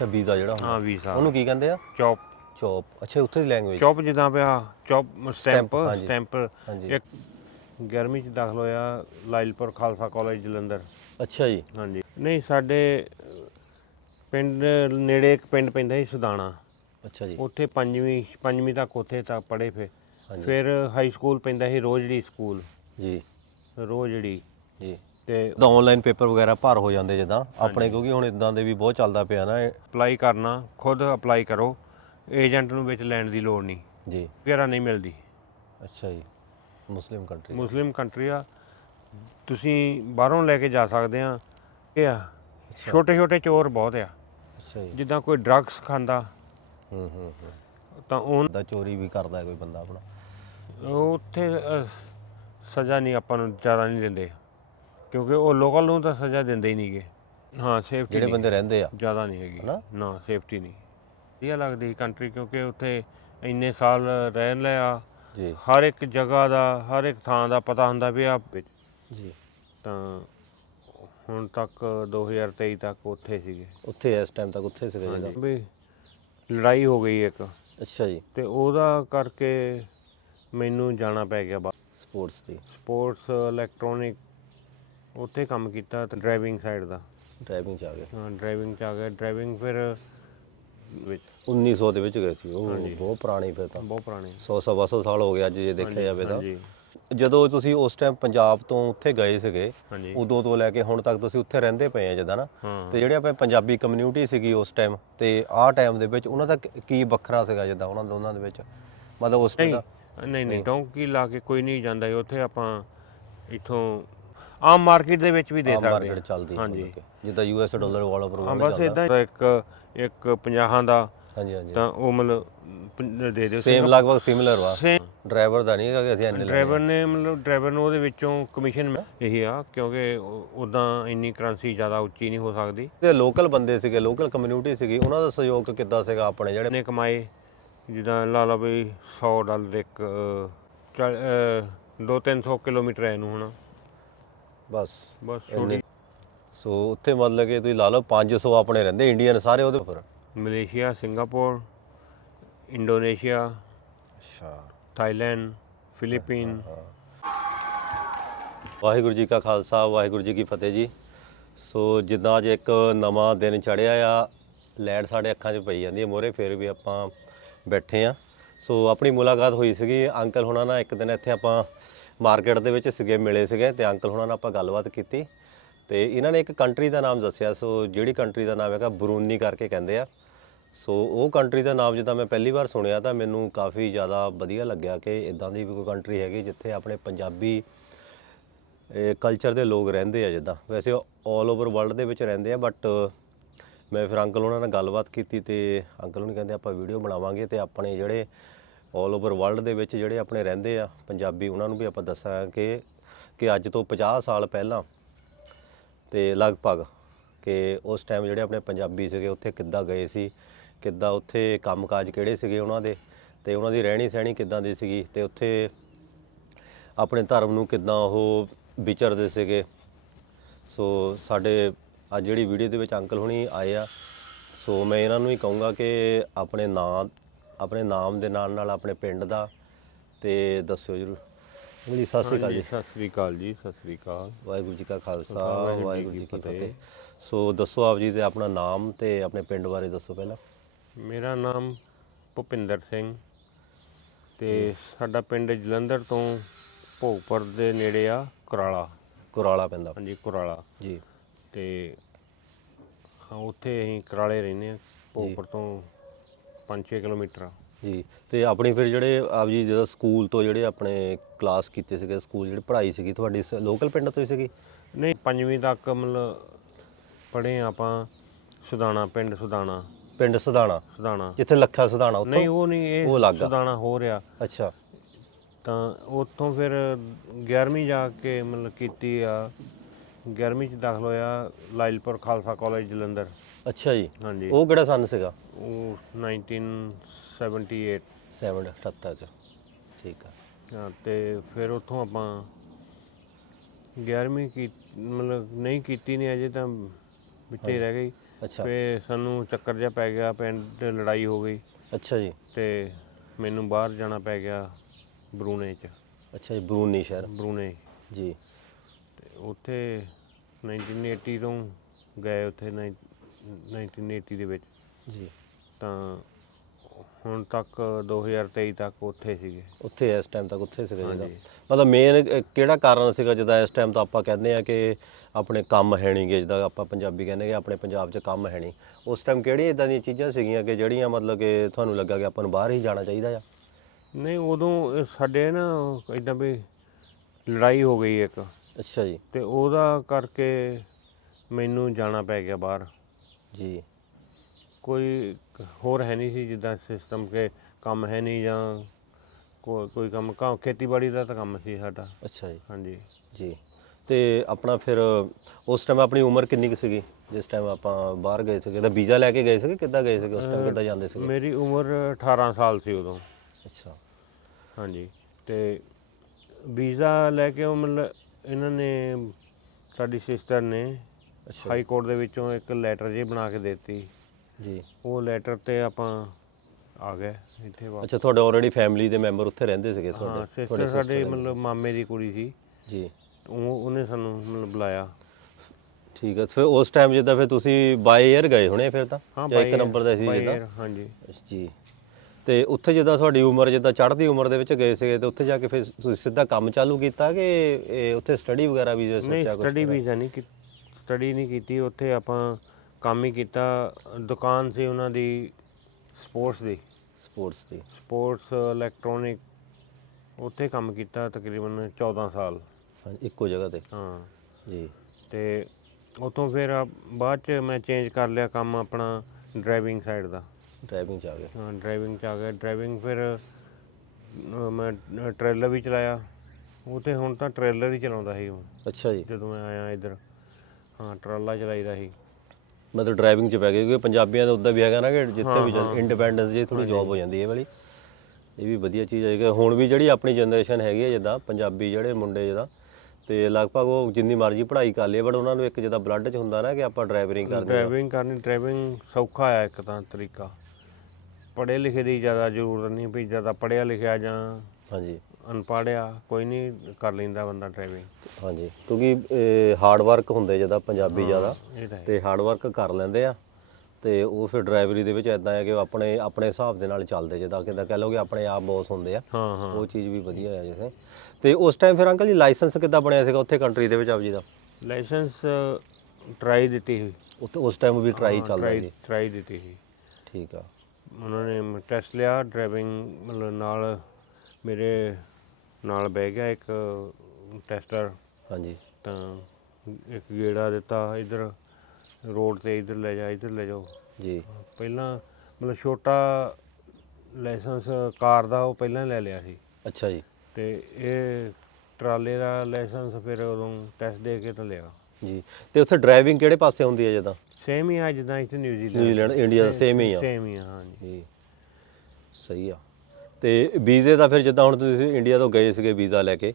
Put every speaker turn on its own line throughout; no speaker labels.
ਅੱਛਾ ਵੀਜ਼ਾ ਜਿਹੜਾ ਹੁੰਦਾ।
ਹਾਂ ਵੀਜ਼ਾ।
ਉਹਨੂੰ ਕੀ ਕਹਿੰਦੇ ਆ?
ਚੌਪ।
ਚੌਪ। ਅੱਛਾ ਉੱਥੇ ਦੀ ਲੈਂਗੁਏਜ
ਚੌਪ ਜਿੱਦਾਂ ਪਿਆ ਚੌਪ ਸਟੈਂਪ
ਹਾਂਜੀ।
ਸਟੈਂਪ।
ਹਾਂਜੀ।
ਇੱਕ 11ਵੀਂ ਚ ਦਾਖਲ ਹੋਇਆ ਲਾਇਲਪੁਰ ਖਾਲਸਾ ਕਾਲਜ ਜਲੰਧਰ।
ਅੱਛਾ ਜੀ।
ਹਾਂਜੀ। ਨਹੀਂ ਸਾਡੇ ਅਹ, ਪਿੰਡ ਨੇੜੇ ਇੱਕ ਪਿੰਡ ਪੈਂਦਾ ਸੀ ਸੁਦਾਣਾ।
ਅੱਛਾ ਜੀ।
ਉੱਥੇ ਪੰਜਵੀਂ ਪੰਜਵੀਂ ਤੱਕ ਉੱਥੇ ਤੱਕ ਪੜ੍ਹੇ ਫਿਰ।
ਹਾਂਜੀ।
ਫਿਰ ਹਾਈ ਸਕੂਲ ਪੈਂਦਾ ਸੀ ਰੋਜ਼ੜੀ ਸਕੂਲ।
ਜੀ।
ਰੋਜ਼ੜੀ।
ਜੀ।
ਤੇ
ਤਾਂ ਆਨਲਾਈਨ ਪੇਪਰ ਵਗੈਰਾ ਭਰ ਹੋ ਜਾਂਦੇ ਜਿੱਦਾਂ। ਆਪਣੇ ਕਿਉਂਕਿ ਹੁਣ ਇਦਾਂ ਦੇ ਵੀ ਬਹੁਤ ਚੱਲਦਾ ਪਿਆ ਨਾ ਇਹ।
ਅਪਲਾਈ ਕਰਨਾ ਖੁਦ ਅਪਲਾਈ ਕਰੋ। ਏਜੰਟ ਨੂੰ ਵਿੱਚ ਲੈਣ ਦੀ ਲੋੜ ਨਹੀਂ।
ਜੀ।
ਵਗੈਰਾ ਨਹੀਂ ਮਿਲਦੀ।
ਅੱਛਾ ਜੀ। ਮੁਸਲਿਮ ਕੰਟਰੀ
ਮੁਸਲਿਮ ਕੰਟਰੀ ਆ। ਤੁਸੀਂ ਬਾਹਰੋਂ ਲੈ ਕੇ ਜਾ ਸਕਦੇ ਆ। ਇਹ ਆ। ਛੋਟੇ ਛੋਟੇ ਚੋਰ ਬਹੁਤ ਆ।
ਅੱਛਾ ਜੀ।
ਜਿੱਦਾਂ ਕੋਈ ਡਰੱਗਸ ਖਾਂਦਾ।
ਹੂੰ ਹੂੰ ਹੂੰ।
ਤਾਂ ਉਹ
ਦਾ ਚੋਰੀ ਵੀ ਕਰਦਾ ਹੈ ਕੋਈ ਬੰਦਾ ਆਪਣਾ।
ਉਹ ਉੱਥੇ ਅਹ, ਸਜ਼ਾ ਨਹੀਂ ਆਪਾਂ ਨੂੰ ਜ਼ਿਆਦਾ ਨਹੀਂ ਦਿੰਦੇ। ਕਿਉਂਕਿ ਉਹ ਲੋਕਲ ਨੂੰ ਤਾਂ ਸਜ਼ਾ ਦਿੰਦੇ ਹੀ ਨਹੀਂਗੇ। ਹਾਂ ਸੇਫਟੀ
ਜਿਹੜੇ ਬੰਦੇ ਰਹਿੰਦੇ ਆ।
ਜ਼ਿਆਦਾ ਨਹੀਂ ਹੈਗੀ।
ਹਨਾ?
ਨਾ ਸੇਫਟੀ ਨਹੀਂ। ਵਧੀਆ ਲੱਗਦੀ ਕੰਟਰੀ ਕਿਉਂਕਿ ਉੱਥੇ ਇੰਨੇ ਸਾਲ ਰਹਿਣ ਲਿਆ
ਜੀ।
ਹਰ ਇੱਕ ਜਗ੍ਹਾ ਦਾ ਹਰ ਇੱਕ ਥਾਂ ਦਾ ਪਤਾ ਹੁੰਦਾ ਵੀ ਆ
ਜੀ।
ਤਾਂ ਹੁਣ ਤੱਕ 2023 ਤੱਕ ਉੱਥੇ ਸੀਗੇ।
ਉੱਥੇ ਇਸ ਟਾਈਮ ਤੱਕ ਉੱਥੇ ਸੀਗੇ ਜਿਹਦਾ
ਵੀ ਲੜਾਈ ਹੋ ਗਈ ਇੱਕ।
ਅੱਛਾ ਜੀ।
ਤੇ ਉਹਦਾ ਕਰਕੇ ਮੈਨੂੰ ਜਾਣਾ ਪੈ ਗਿਆ
ਸਪੋਰਟਸ ਦੀ।
ਸਪੋਰਟਸ ਇਲੈਕਟ੍ਰੋਨਿਕ ਉੱਥੇ ਕੰਮ ਕੀਤਾ ਡਰਾਈਵਿੰਗ ਸਾਈਡ ਦਾ।
ਡਰਾਈਵਿੰਗ ਚ ਆ ਗਏ
ਹਾਂ ਡਰਾਈਵਿੰਗ ਚ ਆ ਗਿਆ। ਡਰਾਈਵਿੰਗ ਫਿਰ ਵਿੱਚ।
1900 ਦੇ ਵਿੱਚ ਗਏ ਸੀ ਉਹ।
ਹਾਂਜੀ।
ਬਹੁਤ ਪੁਰਾਣੀ ਫਿਰ ਤਾਂ।
ਬਹੁਤ ਪੁਰਾਣੇ।
100 ਸਵਾ ਸੌ ਸਾਲ ਹੋ ਗਏ ਅੱਜ ਜੇ ਦੇਖਿਆ ਜਾਵੇ ਤਾਂ।
ਹਾਂਜੀ।
ਜਦੋਂ ਤੁਸੀਂ ਉਸ ਟਾਈਮ ਪੰਜਾਬ ਤੋਂ ਉੱਥੇ ਗਏ ਸੀਗੇ
ਹਾਂਜੀ।
ਉਦੋਂ ਤੋਂ ਲੈ ਕੇ ਹੁਣ ਤੱਕ ਤੁਸੀਂ ਉੱਥੇ ਰਹਿੰਦੇ ਪਏ ਆ ਜਿੱਦਾਂ ਨਾ।
ਹਾਂ।
ਤੇ ਜਿਹੜੇ ਆਪਣੇ ਪੰਜਾਬੀ ਕਮਿਊਨਿਟੀ ਸੀਗੀ ਉਸ ਟਾਈਮ ਤੇ ਆਹ ਟਾਈਮ ਦੇ ਵਿੱਚ ਉਹਨਾਂ ਦਾ ਕ- ਕੀ ਵੱਖਰਾ ਸੀਗਾ ਜਿੱਦਾਂ ਉਹਨਾਂ ਦੋਨਾਂ ਦੇ ਵਿੱਚ? ਮਤਲਬ ਉਸ ਟਾਈਮ
ਨਹੀਂ ਨਹੀਂ ਨਹੀਂ। ਡੌਂਕੀ ਲਾ ਕੇ ਕੋਈ ਨਹੀਂ ਜਾਂਦਾ ਜੀ, ਉੱਥੇ ਆਪਾਂ ਇੱਥੋਂ ਆਮ ਮਾਰਕੀਟ ਦੇ ਵਿੱਚ ਵੀ ਦੇ ਸਕਦੇ
ਮਾਰਕੀਟ
ਹਾਂ
ਚੱਲਦੀ ਹੈ
ਹਾਂਜੀ।
ਕਿ ਜਿੱਦਾਂ ਯੂਐਸ ਡਾਲਰ ਵਾਲਾ
ਹਾਂ
ਪ੍ਰੋਗਰਾਮ
ਬਸ
ਚੱਲਦਾ।
ਇਦਾਂ ਇੱਕ ਇੱਕ 50 ਦਾ
ਹਾਂਜੀ ਹਾਂਜੀ।
ਤਾਂ ਉਹ ਮਤਲਬ ਪੰ- ਦੇ ਦਿਓ
ਸੇਮ ਲਗਭਗ ਸਿਮਿਲਰ ਵਾ। ਡਰਾਈਵਰ ਦਾ ਨਹੀਂ ਹੈਗਾ ਕਿ ਅਸੀਂ ਲੈਣੇ
ਡਰਾਈਵਰ ਨੇ ਮਤਲਬ ਡਰਾਈਵਰ ਨੂੰ ਉਹਦੇ ਵਿੱਚੋਂ ਕਮਿਸ਼ਨ ਇਹੀ ਆ ਕਿਉਂਕਿ ਉਦਾਂ ਇੰਨੀ ਕਰੰਸੀ ਜ਼ਿਆਦਾ ਉੱਚੀ ਨਹੀਂ ਹੋ ਸਕਦੀ।
ਤੇ ਲੋਕਲ ਬੰਦੇ ਸੀਗੇ ਲੋਕਲ ਕਮਿਊਨਿਟੀ ਸੀਗੀ ਉਹਨਾਂ ਦਾ ਸਹਿਯੋਗ ਕਿੱਦਾਂ ਸੀਗਾ ਆਪਣੇ ਜਿਹੜੇ
ਨੇ ਕਮਾਏ ਜਿੱਦਾਂ ਲਾ ਲਾ ਵੀ 100 ਡਾਲਰ ਇੱਕ 2-300 ਕਿਲੋਮੀਟਰ ਹੈ ਇਹਨੂੰ ਹੁਣ।
ਬਸ
ਬਸ ਥੋੜੀ
ਸੋ ਉੱਥੇ ਮਤਲਬ ਕਿ ਤੁਸੀਂ ਲਾ ਲਓ 500 ਆਪਣੇ ਰਹਿੰਦੇ ਇੰਡੀਅਨ ਸਾਰੇ ਉਹਦੇ ਉੱਪਰ।
ਮਲੇਸ਼ੀਆ ਸਿੰਗਾਪੁਰ ਇੰਡੋਨੇਸ਼ੀਆ
ਅੱਛਾ।
Thailand Philippine.
ਵਾਹਿਗੁਰੂ ਜੀ ਕਾ ਖਾਲਸਾ ਵਾਹਿਗੁਰੂ ਜੀ ਕੀ ਫਤਿਹ ਜੀ। ਸੋ ਜਿੱਦਾਂ ਅੱਜ ਇੱਕ ਨਵਾਂ ਦਿਨ ਚੜਿਆ ਆ ਲੈਟ ਸਾਡੇ ਅੱਖਾਂ 'ਚ ਪਈ ਜਾਂਦੀ ਹੈ ਮੋਰੇ ਫਿਰ ਵੀ ਆਪਾਂ ਬੈਠੇ ਆ ਸੋ ਆਪਣੀ ਮੁਲਾਕਾਤ ਹੋਈ ਸੀਗੀ ਅੰਕਲ ਹੁਣਾਂ ਨਾਲ ਇੱਕ ਦਿਨ ਇੱਥੇ ਆਪਾਂ ਮਾਰਕੀਟ ਦੇ ਵਿੱਚ ਸੀਗੇ, ਮਿਲੇ ਸੀਗੇ ਤੇ ਅੰਕਲ ਹੁਣਾਂ ਨਾਲ ਆਪਾਂ ਗੱਲਬਾਤ ਕੀਤੀ ਤੇ ਇਹਨਾਂ ਨੇ ਇੱਕ ਕੰਟਰੀ ਦਾ ਨਾਮ ਦੱਸਿਆ। ਸੋ ਜਿਹੜੀ ਕੰਟਰੀ ਦਾ ਨਾਮ ਹੈਗਾ ਬਰੂਨੀ ਕਰਕੇ ਕਹਿੰਦੇ ਆ। ਸੋ ਉਹ ਕੰਟਰੀ ਦਾ ਨਾਮ ਜਿੱਦਾਂ ਮੈਂ ਪਹਿਲੀ ਵਾਰ ਸੁਣਿਆ ਤਾਂ ਮੈਨੂੰ ਕਾਫੀ ਜ਼ਿਆਦਾ ਵਧੀਆ ਲੱਗਿਆ ਕਿ ਇਦਾਂ ਦੀ ਵੀ ਕੋਈ ਕੰਟਰੀ ਹੈਗੀ ਜਿੱਥੇ ਆਪਣੇ ਪੰਜਾਬੀ ਕਲਚਰ ਦੇ ਲੋਕ ਰਹਿੰਦੇ ਆ ਜਿੱਦਾਂ। ਵੈਸੇ ਆਲ ਓਵਰ ਵਰਲਡ ਦੇ ਵਿੱਚ ਰਹਿੰਦੇ ਆ ਬਟ ਮੈਂ ਫਿਰ ਅੰਕਲ ਉਹਨਾਂ ਨਾਲ ਗੱਲਬਾਤ ਕੀਤੀ ਤੇ ਅੰਕਲ ਉਹਨੇ ਕਹਿੰਦੇ ਆਪਾਂ ਵੀਡੀਓ ਬਣਾਵਾਂਗੇ ਤੇ ਆਪਣੇ ਜਿਹੜੇ ਆਲ ਓਵਰ ਵਰਲਡ ਦੇ ਵਿੱਚ ਜਿਹੜੇ ਆਪਣੇ ਰਹਿੰਦੇ ਆ, ਪੰਜਾਬੀ, ਉਹਨਾਂ ਨੂੰ ਵੀ ਆਪਾਂ ਦੱਸਾਂਗੇ ਕਿ ਕਿ ਅੱਜ ਤੋਂ 50 ਸਾਲ ਪਹਿਲਾਂ ਤੇ ਲਗਭਗ ਕਿ ਉਸ ਟਾਈਮ ਜਿਹੜੇ ਆਪਣੇ ਪੰਜਾਬੀ ਸੀਗੇ, ਉੱਥੇ ਕਿੱਦਾਂ ਗਏ ਸੀ, ਕਿੱਦਾਂ ਉੱਥੇ ਕੰਮਕਾਜ ਕਿਹੜੇ ਸੀਗੇ ਉਹਨਾਂ ਦੇ ਤੇ ਉਹਨਾਂ ਦੀ ਰਹਿਣੀ ਸਹਿਣੀ ਕਿੱਦਾਂ ਦੀ ਸੀਗੀ ਤੇ ਉੱਥੇ ਆਪਣੇ ਧਰਮ ਨੂੰ ਕਿੱਦਾਂ ਉਹ ਵਿਚਰਦੇ ਸੀਗੇ। ਸੋ ਸਾਡੇ ਅੱਜ ਜਿਹੜੀ ਵੀਡੀਓ ਦੇ ਵਿੱਚ ਅੰਕਲ ਹੁਣੀ ਆਏ ਆ, ਸੋ ਮੈਂ ਇਹਨਾਂ ਨੂੰ ਹੀ ਕਹੂੰਗਾ ਕਿ ਆਪਣੇ ਨਾਂ ਆਪਣੇ ਨਾਮ ਦੇ ਨਾਲ ਨਾਲ ਆਪਣੇ ਪਿੰਡ ਦਾ ਤੇ ਦੱਸਿਓ ਜਰੂਰ। ਜੀ ਸਤਿ ਸ਼੍ਰੀ ਅਕਾਲ ਜੀ।
ਸਤਿ ਸ੍ਰੀ ਅਕਾਲ ਜੀ ਸਤਿ ਸ੍ਰੀ ਅਕਾਲ।
ਵਾਹਿਗੁਰੂ ਜੀ ਕਾ ਖਾਲਸਾ
ਵਾਹਿਗੁਰੂ ਜੀ ਕੀ ਫਤਿਹ।
ਸੋ ਦੱਸੋ ਆਪ ਜੀ ਤੇ ਆਪਣਾ ਨਾਮ ਤੇ ਆਪਣੇ ਪਿੰਡ ਬਾਰੇ ਦੱਸੋ ਪਹਿਲਾਂ।
ਮੇਰਾ ਨਾਮ ਭੁਪਿੰਦਰ ਸਿੰਘ ਤੇ ਸਾਡਾ ਪਿੰਡ ਜਲੰਧਰ ਤੋਂ ਭੋਗਪੁਰ ਦੇ ਨੇੜੇ ਆ ਕੁਰਾਲਾ।
ਕੁਰਾਲਾ ਪੈਂਦਾ
ਹਾਂਜੀ ਕੁਰਾਲਾ।
ਜੀ।
ਤੇ ਹਾਂ ਉੱਥੇ ਅਸੀਂ ਕੁਰਾਲੇ ਰਹਿੰਦੇ ਆ ਭੋਗਪੁਰ ਤੋਂ 5-6 ਕਿਲੋਮੀਟਰ ਆ।
ਜੀ ਤੇ ਆਪਣੀ ਫਿਰ ਜਿਹੜੇ ਆਪ ਜੀ ਜਦੋਂ ਸਕੂਲ ਤੋਂ ਜਿਹੜੇ ਆਪਣੇ ਕਲਾਸ ਕੀਤੇ ਸੀਗੇ ਸਕੂਲ ਜਿਹੜੀ ਪੜ੍ਹਾਈ ਸੀਗੀ ਤੁਹਾਡੀ ਲੋਕਲ ਪਿੰਡ ਤੋਂ ਹੀ ਸੀਗੀ?
ਨਹੀਂ ਪੰਜਵੀਂ ਤੱਕ ਮਤਲਬ ਪੜ੍ਹੇ ਆਪਾਂ ਸੁਦਾਣਾ ਪਿੰਡ ਸੁਦਾਣਾ।
ਪਿੰਡ ਸਦਾਣਾ?
ਸੁਦਾਣਾ।
ਜਿੱਥੇ ਲੱਖਾ ਸਦਾਣਾ ਉੱਥੋਂ?
ਨਹੀਂ ਉਹ ਨਹੀਂ
ਉਹ
ਇਹ
ਅਲੱਗ ਆ।
ਸੁਦਾਣਾ ਹੋ ਰਿਹਾ।
ਅੱਛਾ।
ਤਾਂ ਉੱਥੋਂ ਫਿਰ 11ਵੀਂ ਜਾ ਕੇ ਮਤਲਬ ਕੀਤੀ ਆ। 11ਵੀਂ ਚ ਦਾਖਲ ਹੋਇਆ ਲਾਇਲਪੁਰ ਖਾਲਸਾ ਕਾਲਜ ਜਲੰਧਰ।
ਅੱਛਾ ਜੀ।
ਹਾਂਜੀ।
ਉਹ ਕਿਹੜਾ ਸੰਨ ਸੀਗਾ?
ਉਹ 1978
7 78 ਚ। ਠੀਕ ਆ।
ਹਾਂ, ਤੇ ਫਿਰ ਉੱਥੋਂ ਆਪਾਂ 11ਵੀਂ ਕੀ ਮਤਲਬ ਨਹੀਂ ਕੀਤੀ ਨਹੀਂ ਅਜੇ ਤਾਂ ਵਿੱਚੇ ਰਹਿ ਗਈ।
ਅੱਛਾ।
ਫੇ ਸਾਨੂੰ ਚੱਕਰ ਜਿਹਾ ਪੈ ਗਿਆ ਪਿੰਡ ਲੜਾਈ ਹੋ ਗਈ।
ਅੱਛਾ ਜੀ।
ਤੇ ਮੈਨੂੰ ਬਾਹਰ ਜਾਣਾ ਪੈ ਗਿਆ ਬਰੂਨੇ 'ਚ।
ਅੱਛਾ ਜੀ ਬਰੂਨੀ ਸ਼ਹਿਰ।
ਬਰੂਨੇ।
ਜੀ।
ਉੱਥੇ 1980 ਤੋਂ ਗਏ ਉੱਥੇ ਨਾਈਨ- 1980 ਦੇ ਵਿੱਚ।
ਜੀ।
ਤਾਂ ਹੁਣ ਤੱਕ 2023 ਤੱਕ ਉੱਥੇ ਸੀਗੇ।
ਉੱਥੇ ਇਸ ਟਾਈਮ ਤੱਕ ਉੱਥੇ ਸੀਗਾ ਜਿਹਦਾ। ਮਤਲਬ ਮੇਨ ਕਿਹੜਾ ਕਾਰਨ ਸੀਗਾ ਜਿਹਦਾ ਇਸ ਟਾਈਮ ਤਾਂ ਆਪਾਂ ਕਹਿੰਦੇ ਆ ਕਿ ਆਪਣੇ ਕੰਮ ਹੈ ਨਹੀਂਗੇ ਜਿਹਦਾ ਆਪਾਂ ਪੰਜਾਬੀ ਕਹਿੰਦੇ ਕਿ ਆਪਣੇ ਪੰਜਾਬ 'ਚ ਕੰਮ ਹੈ ਨਹੀਂ ਉਸ ਟਾਈਮ ਕਿਹੜੀਆਂ ਇਦਾਂ ਦੀਆਂ ਚੀਜ਼ਾਂ ਸੀਗੀਆਂ ਕਿ ਜਿਹੜੀਆਂ ਮਤਲਬ ਕਿ ਤੁਹਾਨੂੰ ਲੱਗਾ ਕਿ ਆਪਾਂ ਨੂੰ ਬਾਹਰ ਹੀ ਜਾਣਾ ਚਾਹੀਦਾ ਆ?
ਨਹੀਂ ਉਦੋਂ ਸਾਡੇ ਨਾ ਇਦਾਂ ਵੀ ਲੜਾਈ ਹੋ ਗਈ ਇੱਕ।
ਅੱਛਾ ਜੀ।
ਤੇ ਉਹਦਾ ਕਰਕੇ ਮੈਨੂੰ ਜਾਣਾ ਪੈ ਗਿਆ ਬਾਹਰ।
ਜੀ।
ਕੋਈ ਹੋਰ ਹੈ ਨਹੀਂ ਸੀ ਜਿੱਦਾਂ ਸਿਸਟਮ ਕੇ ਕੰਮ ਹੈ ਨਹੀਂ ਜਾਂ ਕੋਈ ਕੰਮ ਕੰਮ ਖੇਤੀਬਾੜੀ ਦਾ ਤਾਂ ਕੰਮ ਸੀ ਸਾਡਾ।
ਅੱਛਾ ਜੀ।
ਹਾਂਜੀ।
ਜੀ। ਤੇ ਆਪਣਾ ਫਿਰ ਉਸ ਟਾਈਮ ਆਪਣੀ ਉਮਰ ਕਿੰਨੀ ਕੁ ਸੀਗੀ? ਜਿਸ ਟਾਈਮ ਆਪਾਂ ਬਾਹਰ ਗਏ ਸੀਗੇ ਤਾਂ ਵੀਜ਼ਾ ਲੈ ਕੇ ਗਏ ਸੀਗੇ? ਕਿੱਦਾਂ ਗਏ ਸੀਗੇ? ਉਸ ਟਾਈਮ ਕਿੱਦਾਂ ਜਾਂਦੇ ਸੀਗੇ?
ਮੇਰੀ ਉਮਰ 18 ਸਾਲ ਸੀ ਉਦੋਂ।
ਅੱਛਾ।
ਹਾਂਜੀ। ਤੇ ਵੀਜ਼ਾ ਲੈ ਕੇ ਉਹ ਮਤਲਬ ਇਹਨਾਂ ਨੇ ਸਾਡੀ ਸਿਸਟਰ ਨੇ
ਅੱਛਾ।
ਹਾਈ ਕੋਰਟ ਦੇ ਵਿੱਚੋਂ ਇੱਕ ਲੈਟਰ ਜੀ ਬਣਾ ਕੇ ਦਿੱਤੀ।
ਜੀ।
ਉਹ ਲੈਟਰ ਤੇ ਆਪਾਂ ਆ ਗਏ ਇੱਥੇ ਵਾਪਸ।
ਅੱਛਾ ਤੁਹਾਡੇ ਆਲਰੇਡੀ ਫੈਮਿਲੀ ਦੇ ਮੈਂਬਰ ਉੱਥੇ ਰਹਿੰਦੇ ਸੀਗੇ
ਹਾਂ
ਤੁਹਾਡੇ
ਸਿਸਟਰ ਸਾਡੇ ਮਤਲਬ ਮਾਮੇ ਦੀ ਕੁੜੀ ਸੀ।
ਜੀ।
ਉਹ ਉਹਨੇ ਸਾਨੂੰ ਮਤਲਬ ਬੁਲਾਇਆ।
ਠੀਕ ਹੈ ਫਿਰ ਉਸ ਟਾਈਮ ਜਿੱਦਾਂ ਫਿਰ ਤੁਸੀਂ ਬਾਈ 에ਅਰ ਗਏ ਹੋਣੇ ਫਿਰ ਤਾਂ? ਇੱਕ ਨੰਬਰ ਦਾ ਸੀ
by
ਜਿੱਦਾਂ?
ਹਾਂਜੀ।
ਜੀ। ਤੇ ਉੱਥੇ ਜਿੱਦਾਂ ਤੁਹਾਡੀ ਉਮਰ ਜਿੱਦਾਂ ਚੜ੍ਹਦੀ ਉਮਰ ਦੇ ਵਿੱਚ ਗਏ ਸੀਗੇ ਤੇ ਉੱਥੇ ਜਾ ਕੇ ਫਿਰ ਤੁਸੀਂ ਸਿੱਧਾ ਕੰਮ ਚਾਲੂ ਕੀਤਾ ਕਿ ਇਹ ਉੱਥੇ ਸਟੱਡੀ ਵਗੈਰਾ ਵੀ ਜੇ
ਨਹੀਂ
ਸੋਚਿਆ ਕੁਝ
ਸਟੱਡੀ ਵੀਜ਼ਾ ਨਹੀਂ ਕੀ ਸਟੱਡੀ ਨਹੀਂ ਕੀਤੀ ਉੱਥੇ ਆਪਾਂ ਕੰਮ ਹੀ ਕੀਤਾ। ਦੁਕਾਨ ਸੀ ਉਹਨਾਂ ਦੀ ਸਪੋਰਟਸ ਦੀ।
ਸਪੋਰਟਸ ਦੀ।
ਸਪੋਰਟਸ ਇਲੈਕਟ੍ਰੋਨਿਕ ਉੱਥੇ ਕੰਮ ਕੀਤਾ ਤਕਰੀਬਨ 14 ਸਾਲ।
ਹਾਂਜੀ ਇੱਕੋ ਜਗ੍ਹਾ ਤੇ।
ਹਾਂ।
ਜੀ।
ਤੇ ਉਤੋਂ ਫਿਰ ਆ- ਬਾਅਦ ਚ ਮੈਂ ਚੇਂਜ ਕਰ ਲਿਆ ਕੰਮ ਆਪਣਾ ਡਰਾਈਵਿੰਗ ਸਾਈਡ ਦਾ।
ਡਰਾਈਵਿੰਗ ਚ ਆ ਗਏ।
ਹਾਂ ਡਰਾਈਵਿੰਗ ਚ ਆ ਗਿਆ ਡਰਾਈਵਿੰਗ ਫਿਰ ਮੈਂ ਟ੍ਰੇਲਰ ਵੀ ਚਲਾਇਆ। ਉਹ ਤੇ ਹੁਣ ਤਾਂ ਟ੍ਰੇਲਰ ਹੀ ਚਲਾਉਂਦਾ ਸੀ ਹੁਣ,
ਅੱਛਾ ਜੀ।
ਜਦੋਂ ਮੈਂ ਆਇਆ ਇੱਧਰ। ਹਾਂ ਟਰਾਲਾ ਚਲਾਈਦਾ ਸੀ।
ਮਤਲਬ ਡਰਾਈਵਿੰਗ ਚ ਪੈ ਗਏ ਕਿਉਂਕਿ ਪੰਜਾਬੀਆਂ ਦਾ ਉਦਾਂ ਵੀ ਹੈਗਾ ਨਾ ਕਿ ਜਿੱਥੇ
ਹਾਂ,
ਵੀ
ਹਾਂ।
ਇੰਡੀਪੈਂਡੈਂਸ ਜੀ। ਥੋੜੀ ਜੌਬ ਹੋ ਜਾਂਦੀ ਹੈ ਵਾਲੀ। ਇਹ ਵੀ ਵਧੀਆ ਚੀਜ਼ ਹੈ ਕਿ ਹੁਣ ਵੀ ਜਿਹੜੀ ਆਪਣੀ ਜਨਰੇਸ਼ਨ ਹੈਗੀ ਹੈ ਜਿੱਦਾਂ ਪੰਜਾਬੀ ਜਿਹੜੇ ਮੁੰਡੇ ਜਿੱਦਾਂ ਤੇ ਲਗਭਗ ਉਹ ਜਿੰਨੀ ਮਰਜ਼ੀ ਪੜ੍ਹਾਈ ਕਰ ਲਈਏ ਬਟ ਉਹਨਾਂ ਨੂੰ ਇੱਕ ਜਿੱਦਾਂ ਬਲੱਡ 'ਚ ਹੁੰਦਾ ਨਾ ਕਿ ਆਪਾਂ ਡਰਾਈਵਰਿੰਗ ਕਰਨੀ ਆ।
ਡਰਾਈਵਿੰਗ ਕਰਨੀ ਡਰਾਈਵਿੰਗ ਸੌਖਾ ਆ ਇੱਕ ਤਾਂ ਤਰੀਕਾ। ਪੜ੍ਹੇ ਲਿਖੇ ਦੀ ਜ਼ਿਆਦਾ ਜ਼ਰੂਰਤ ਨਹੀਂ ਵੀ ਜ਼ਿਆਦਾ ਪੜ੍ਹਿਆ ਲਿਖਿਆ ਜਾਂ
ਹਾਂਜੀ।
ਅਨਪੜ੍ਹਿਆ ਕੋਈ ਨਹੀਂ ਕਰ ਲੈਂਦਾ ਬੰਦਾ ਡਰਾਈਵਿੰਗ
ਹਾਂਜੀ ਕਿਉਂਕਿ ਹਾਰਡ ਵਰਕ ਹੁੰਦੇ ਜਿੱਦਾਂ ਪੰਜਾਬੀ ਜ਼ਿਆਦਾ
ਇਹ ਤਾਂ ਹੈ।
ਤੇ ਹਾਰਡ ਵਰਕ ਕਰ ਲੈਂਦੇ ਆ ਤੇ ਉਹ ਫਿਰ ਡਰਾਈਵਰੀ ਦੇ ਵਿੱਚ ਇਦਾਂ ਹੈ ਕਿ ਉਹ ਆਪਣੇ ਆਪਣੇ ਹਿਸਾਬ ਦੇ ਨਾਲ ਚੱਲਦੇ ਜਿੱਦਾਂ ਕਿਦਾਂ ਕਹਿ ਲਓ ਕਿ ਆਪਣੇ ਆਪ ਬੌਸ ਹੁੰਦੇ ਆ।
ਹਾਂ ਹਾਂ।
ਉਹ ਚੀਜ਼ ਵੀ ਵਧੀਆ ਹੈ ਜਿਵੇਂ ਤੇ ਉਸ ਟਾਈਮ ਫਿਰ ਅੰਕਲ ਜੀ ਲਾਇਸੈਂਸ ਕਿੱਦਾਂ ਬਣਿਆ ਸੀਗਾ ਉੱਥੇ ਕੰਟਰੀ ਦੇ ਵਿੱਚ ਆਪ ਜੀ ਦਾ?
ਲਾਇਸੈਂਸ ਟਰਾਈ ਦਿੱਤੀ ਸੀ।
ਉੱਥੇ ਉਸ ਟਾਈਮ ਵੀ ਟਰਾਈ ਚੱਲਦਾ ਜੀ
ਟਰਾਈ ਦਿੱਤੀ ਸੀ।
ਠੀਕ ਆ।
ਉਹਨਾਂ ਨੇ ਟੈਸਟ ਲਿਆ ਡਰਾਈਵਿੰਗ ਮਤਲਬ ਨਾਲ ਮੇਰੇ ਨਾਲ ਬਹਿ ਗਿਆ ਇੱਕ ਟੈਸਟਰ
ਹਾਂਜੀ।
ਤਾਂ ਇੱਕ ਗੇੜਾ ਦਿੱਤਾ ਇਧਰ ਰੋਡ ਤੇ ਇਧਰ ਲੈ ਜਾ ਇਧਰ ਲੈ ਜਾਓ
ਜੀ।
ਪਹਿਲਾਂ ਮਤਲਬ ਛੋਟਾ ਲਾਇਸੈਂਸ ਕਾਰ ਦਾ ਉਹ ਪਹਿਲਾਂ ਲੈ ਲਿਆ ਸੀ।
ਅੱਛਾ ਜੀ।
ਤੇ ਇਹ ਟਰਾਲੇ ਦਾ ਲਾਇਸੈਂਸ ਫਿਰ ਉਦੋਂ ਟੈਸਟ ਦੇ ਕੇ ਤਾਂ ਲਿਆ।
ਜੀ। ਤੇ ਉੱਥੇ ਡਰਾਈਵਿੰਗ ਕਿਹੜੇ ਪਾਸੇ ਹੁੰਦੀ ਹੈ ਜਿੱਦਾਂ?
ਸੇਮ ਹੀ ਆ ਜਿੱਦਾਂ ਇੱਥੇ New Zealand
New Zealand India ਦਾ ਸੇਮ ਹੀ ਆ।
ਸੇਮ ਹੀ ਆ ਹਾਂਜੀ।
ਜੀ। ਸਹੀ ਆ। ਤੇ ਵੀਜ਼ੇ ਦਾ ਫਿਰ ਜਿੱਦਾਂ ਹੁਣ ਤੁਸੀਂ ਇੰਡੀਆ ਤੋਂ ਗਏ ਸੀਗੇ ਵੀਜ਼ਾ ਲੈ ਕੇ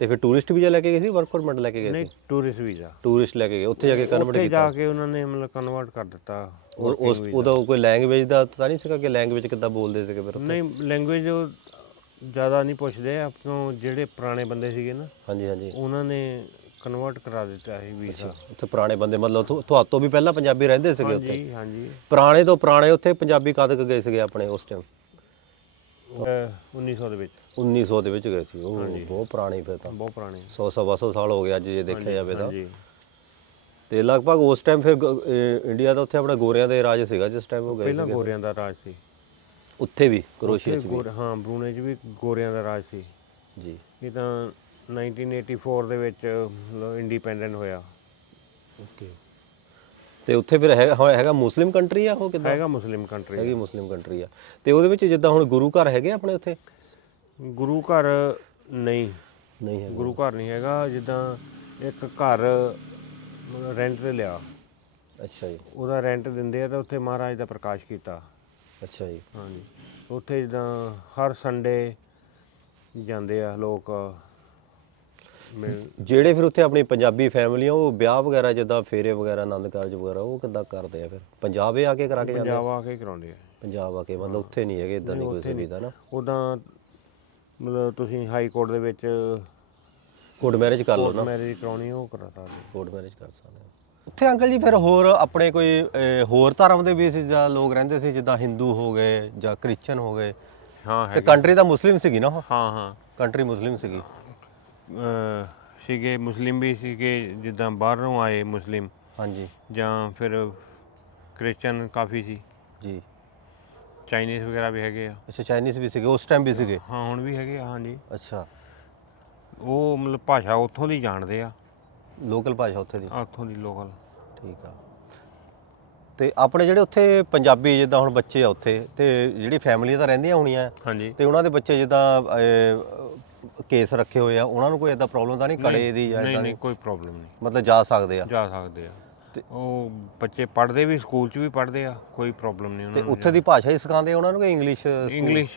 ਤੇ ਫਿਰ ਟੂਰਿਸਟ ਵੀਜ਼ਾ ਲੈ ਕੇ ਗਏ ਸੀ ਵਰਕ ਪਰਮਿਟ ਲੈ ਕੇ ਗਏ
ਨਹੀਂ
ਸੀ
ਟੂਰਿਸਟ ਵੀਜ਼ਾ।
ਟੂਰਿਸਟ ਲੈ ਕੇ ਗਏ ਉੱਥੇ ਜਾ ਕੇ ਕਨਵਰਟ
ਉੱਥੇ
ਕੀਤਾ?
ਜਾ ਕੇ ਉਹਨਾਂ ਨੇ ਮਤਲਬ ਕਨਵਰਟ ਕਰ ਦਿੱਤਾ
ਔਰ ਉਸ ਉਹਦਾ ਕੋਈ ਲੈਂਗੁਏਜ ਦਾ ਤਾਂ ਨਹੀਂ ਸੀਗਾ ਕਿ ਲੈਂਗੁਏਜ ਕਿੱਦਾਂ ਬੋਲਦੇ ਸੀਗੇ ਫਿਰ ਉੱਥੇ?
ਨਹੀਂ ਲੈਂਗੁਏਜ ਜ਼ਿਆਦਾ ਨਹੀਂ ਪੁੱਛਦੇ ਆਪਣੋਂ ਜਿਹੜੇ ਪੁਰਾਣੇ ਬੰਦੇ ਸੀਗੇ ਨਾ
ਹਾਂਜੀ ਹਾਂਜੀ।
ਉਹਨਾਂ ਨੇ ਕਨਵਰਟ ਕਰਾ ਦਿੱਤਾ ਸੀ ਵੀਜ਼ਾ।
ਉੱਥੇ ਪੁਰਾਣੇ ਬੰਦੇ ਮਤਲਬ ਤੁਹਾ- ਤੁਹਾਤੋਂ ਵੀ ਪਹਿਲਾਂ ਪੰਜਾਬੀ ਰਹਿੰਦੇ ਸੀਗੇ ਉੱਥੇ?
ਹਾਂਜੀ ਹਾਂਜੀ।
ਪੁਰਾਣੇ ਤੋਂ ਪੁਰਾਣੇ ਉੱਥੇ ਪੰਜਾਬੀ ਕਦ ਕੁ ਗਏ ਸੀਗੇ ਆਪਣੇ ਉਸ ਟਾਈਮ
ਅਹ 1900 ਦੇ ਵਿੱਚ।
1900 ਦੇ ਵਿੱਚ ਗਏ ਸੀ। ਉਹ ਬਹੁਤ ਪੁਰਾਣੇ ਫਿਰ ਤਾਂ।
ਬਹੁਤ ਪੁਰਾਣੇ।
100 ਸਵਾ ਸੌ ਸਾਲ ਹੋ ਗਏ ਅੱਜ ਜੇ ਦੇਖਿਆ ਜਾਵੇ ਤਾਂ।
ਹਾਂਜੀ।
ਤੇ ਲਗਭਗ ਉਸ ਟਾਈਮ ਫਿਰ ਗ- ਇਹ ਇੰਡੀਆ ਦਾ ਉੱਥੇ ਆਪਣਾ ਗੋਰਿਆਂ ਦੇ ਰਾਜ ਸੀਗਾ ਜਿਸ ਟਾਈਮ ਉਹ ਗਏ
ਪਹਿਲਾਂ
ਸੀਗੇ।
ਗੋਰਿਆਂ ਦਾ ਰਾਜ ਸੀ।
ਉੱਥੇ ਵੀ ਕਰੋਸ਼ੀਆ ਚ ਵੀ।
ਗੋਰੇ- ਹਾਂ ਬਰੂਨੇ 'ਚ ਵੀ ਗੋਰਿਆਂ ਦਾ ਰਾਜ ਸੀ।
ਜੀ।
ਇਹ ਤਾਂ 1984 ਦੇ ਵਿੱਚ ਮਤਲਬ ਇੰਡੀਪੈਂਡੈਂਟ ਹੋਇਆ।
ਓਕੇ। ਤੇ ਉੱਥੇ ਫਿਰ ਹੈਗਾ ਹੈਗਾ ਮੁਸਲਿਮ ਕੰਟਰੀ ਆ ਉਹ ਕਿੱਦਾਂ?
ਹੈਗਾ ਮੁਸਲਿਮ ਕੰਟਰੀ
ਹੈਗੀ ਮੁਸਲਿਮ ਕੰਟਰੀ ਆ। ਤੇ ਉਹਦੇ ਵਿੱਚ ਜਿੱਦਾਂ ਹੁਣ ਗੁਰੂ ਘਰ ਹੈਗੇ ਆਪਣੇ ਉੱਥੇ?
ਗੁਰੂ ਘਰ ਨਹੀਂ।
ਨਹੀਂ ਹੈ
ਗੁਰੂ ਘਰ ਨਹੀਂ ਹੈਗਾ ਜਿੱਦਾਂ ਇੱਕ ਘਰ ਰੈਂਟ ਤੇ ਲਿਆ।
ਅੱਛਾ ਜੀ।
ਉਹਦਾ ਰੈਂਟ ਦਿੰਦੇ ਆ ਤਾਂ ਉੱਥੇ ਮਹਾਰਾਜ ਦਾ ਪ੍ਰਕਾਸ਼ ਕੀਤਾ।
ਅੱਛਾ ਜੀ।
ਹਾਂਜੀ। ਉੱਥੇ ਜਿੱਦਾਂ ਹਰ ਸੰਡੇ ਜਾਂਦੇ ਆ ਲੋਕ
ਜਿਹੜੇ ਫਿਰ ਉੱਥੇ ਆਪਣੀ ਪੰਜਾਬੀ ਫੈਮਲੀਆਂ ਉਹ ਵਿਆਹ ਵਗੈਰਾ ਜਿੱਦਾਂ ਫੇਰੇ ਵਗੈਰਾ ਆਨੰਦ ਕਾਰਜ ਵਗੈਰਾ ਉਹ ਕਿੱਦਾਂ ਕਰਦੇ ਆ ਫਿਰ? ਪੰਜਾਬ ਆ ਕੇ ਕਰਾ ਕੇ ਜਾਂਦੇ?
ਪੰਜਾਬ ਆ? ਕੇ ਕਰਾਉਂਦੇ ਆ।
ਪੰਜਾਬ ਆ ਕੇ ਮਤਲਬ ਉੱਥੇ ਨਹੀਂ ਹੈਗੇ ਇਦਾਂ ਦੀ ਕੋਈ ਸੁਵਿਧਾ ਨਾ?
ਉਦਾਂ ਮਤਲਬ ਤੁਸੀਂ ਹਾਈ ਕੋਰਟ ਦੇ ਵਿੱਚ
ਕੋਰਟ ਮੈਰਿਜ ਕਰ ਲਓ ਨਾ।
ਮੈਰਿਜ ਕਰਾਉਣੀ ਉਹ ਕਰਾ ਸਕਦੇ
ਕੋਰਟ ਮੈਰਿਜ ਕਰ ਸਕਦੇ ਉੱਥੇ ਅੰਕਲ ਜੀ ਫਿਰ ਹੋਰ ਆਪਣੇ ਕੋਈ ਹੋਰ ਧਰਮ ਦੇ ਵੀ ਸੀ ਜਾਂ ਲੋਕ ਰਹਿੰਦੇ ਸੀ ਜਿੱਦਾਂ ਹਿੰਦੂ ਹੋ ਗਏ ਜਾਂ ਕ੍ਰਿਸਚੀਅਨ ਹੋ ਗਏ?
ਹਾਂ
ਤੇ
ਹੈ
ਕੰਟਰੀ ਤਾਂ ਮੁਸਲਿਮ ਸੀਗੀ ਨਾ ਉਹ?
ਹਾਂ ਹਾਂ।
ਕੰਟਰੀ ਮੁਸਲਿਮ ਸੀਗੀ।
ਸੀਗੇ ਮੁਸਲਿਮ ਵੀ ਸੀਗੇ ਜਿੱਦਾਂ ਬਾਹਰੋਂ ਆਏ ਮੁਸਲਿਮ।
ਹਾਂਜੀ।
ਜਾਂ ਫਿਰ ਕ੍ਰਿਸਚਨ ਕਾਫੀ ਸੀ।
ਜੀ।
ਚਾਈਨੀਜ਼ ਵਗੈਰਾ ਵੀ ਹੈਗੇ ਆ।
ਅੱਛਾ ਚਾਈਨੀਜ਼ ਵੀ ਸੀਗੇ ਉਸ ਟਾਈਮ ਵੀ ਸੀਗੇ?
ਹਾਂ ਹੁਣ ਵੀ ਹੈਗੇ ਆ ਹਾਂਜੀ।
ਅੱਛਾ।
ਉਹ ਮਤਲਬ ਭਾਸ਼ਾ ਉੱਥੋਂ ਦੀ ਜਾਣਦੇ ਆ।
ਲੋਕਲ ਭਾਸ਼ਾ ਉੱਥੇ ਦੀ?
ਉੱਥੋਂ ਦੀ ਲੋਕਲ
ਠੀਕ ਆ। ਤੇ ਆਪਣੇ ਜਿਹੜੇ ਉੱਥੇ ਪੰਜਾਬੀ ਜਿੱਦਾਂ ਹੁਣ ਬੱਚੇ ਆ ਉੱਥੇ ਤੇ ਜਿਹੜੀ ਫੈਮਲੀਆਂ ਤਾਂ ਰਹਿੰਦੀਆਂ ਹੋਣੀਆਂ
ਹਾਂਜੀ।
ਤੇ ਉਹਨਾਂ ਦੇ ਬੱਚੇ ਜਿੱਦਾਂ ਕੇਸ ਰੱਖੇ ਹੋਏ ਆ ਉਹਨਾਂ ਨੂੰ ਕੋਈ ਏਦਾਂ ਪ੍ਰੋਬਲਮ ਤਾਂ ਨਹੀਂ ਕੜੇ ਦੀ ਜਾਂ
ਨਹੀਂ ਨਹੀਂ
ਦੀ?
ਕੋਈ ਪ੍ਰੋਬਲਮ ਨਹੀਂ।
ਮਤਲਬ ਜਾ ਸਕਦੇ ਆ?
ਜਾ ਸਕਦੇ ਆ।
ਤੇ-
ਉਹ ਬੱਚੇ ਪੜ੍ਹਦੇ ਵੀ ਸਕੂਲ 'ਚ ਵੀ ਪੜ੍ਹਦੇ ਆ ਕੋਈ ਪ੍ਰੋਬਲਮ ਨਹੀਂ
ਤੇ
ਉਹਨਾਂ
ਉੱਥੇ ਦੀ ਭਾਸ਼ਾ ਹੀ ਸਿਖਾਉਂਦੇ ਆ ਉਹਨਾਂ ਨੂੰ ਕਿ ਇੰਗਲਿਸ਼
ਇੰਗਲਿਸ਼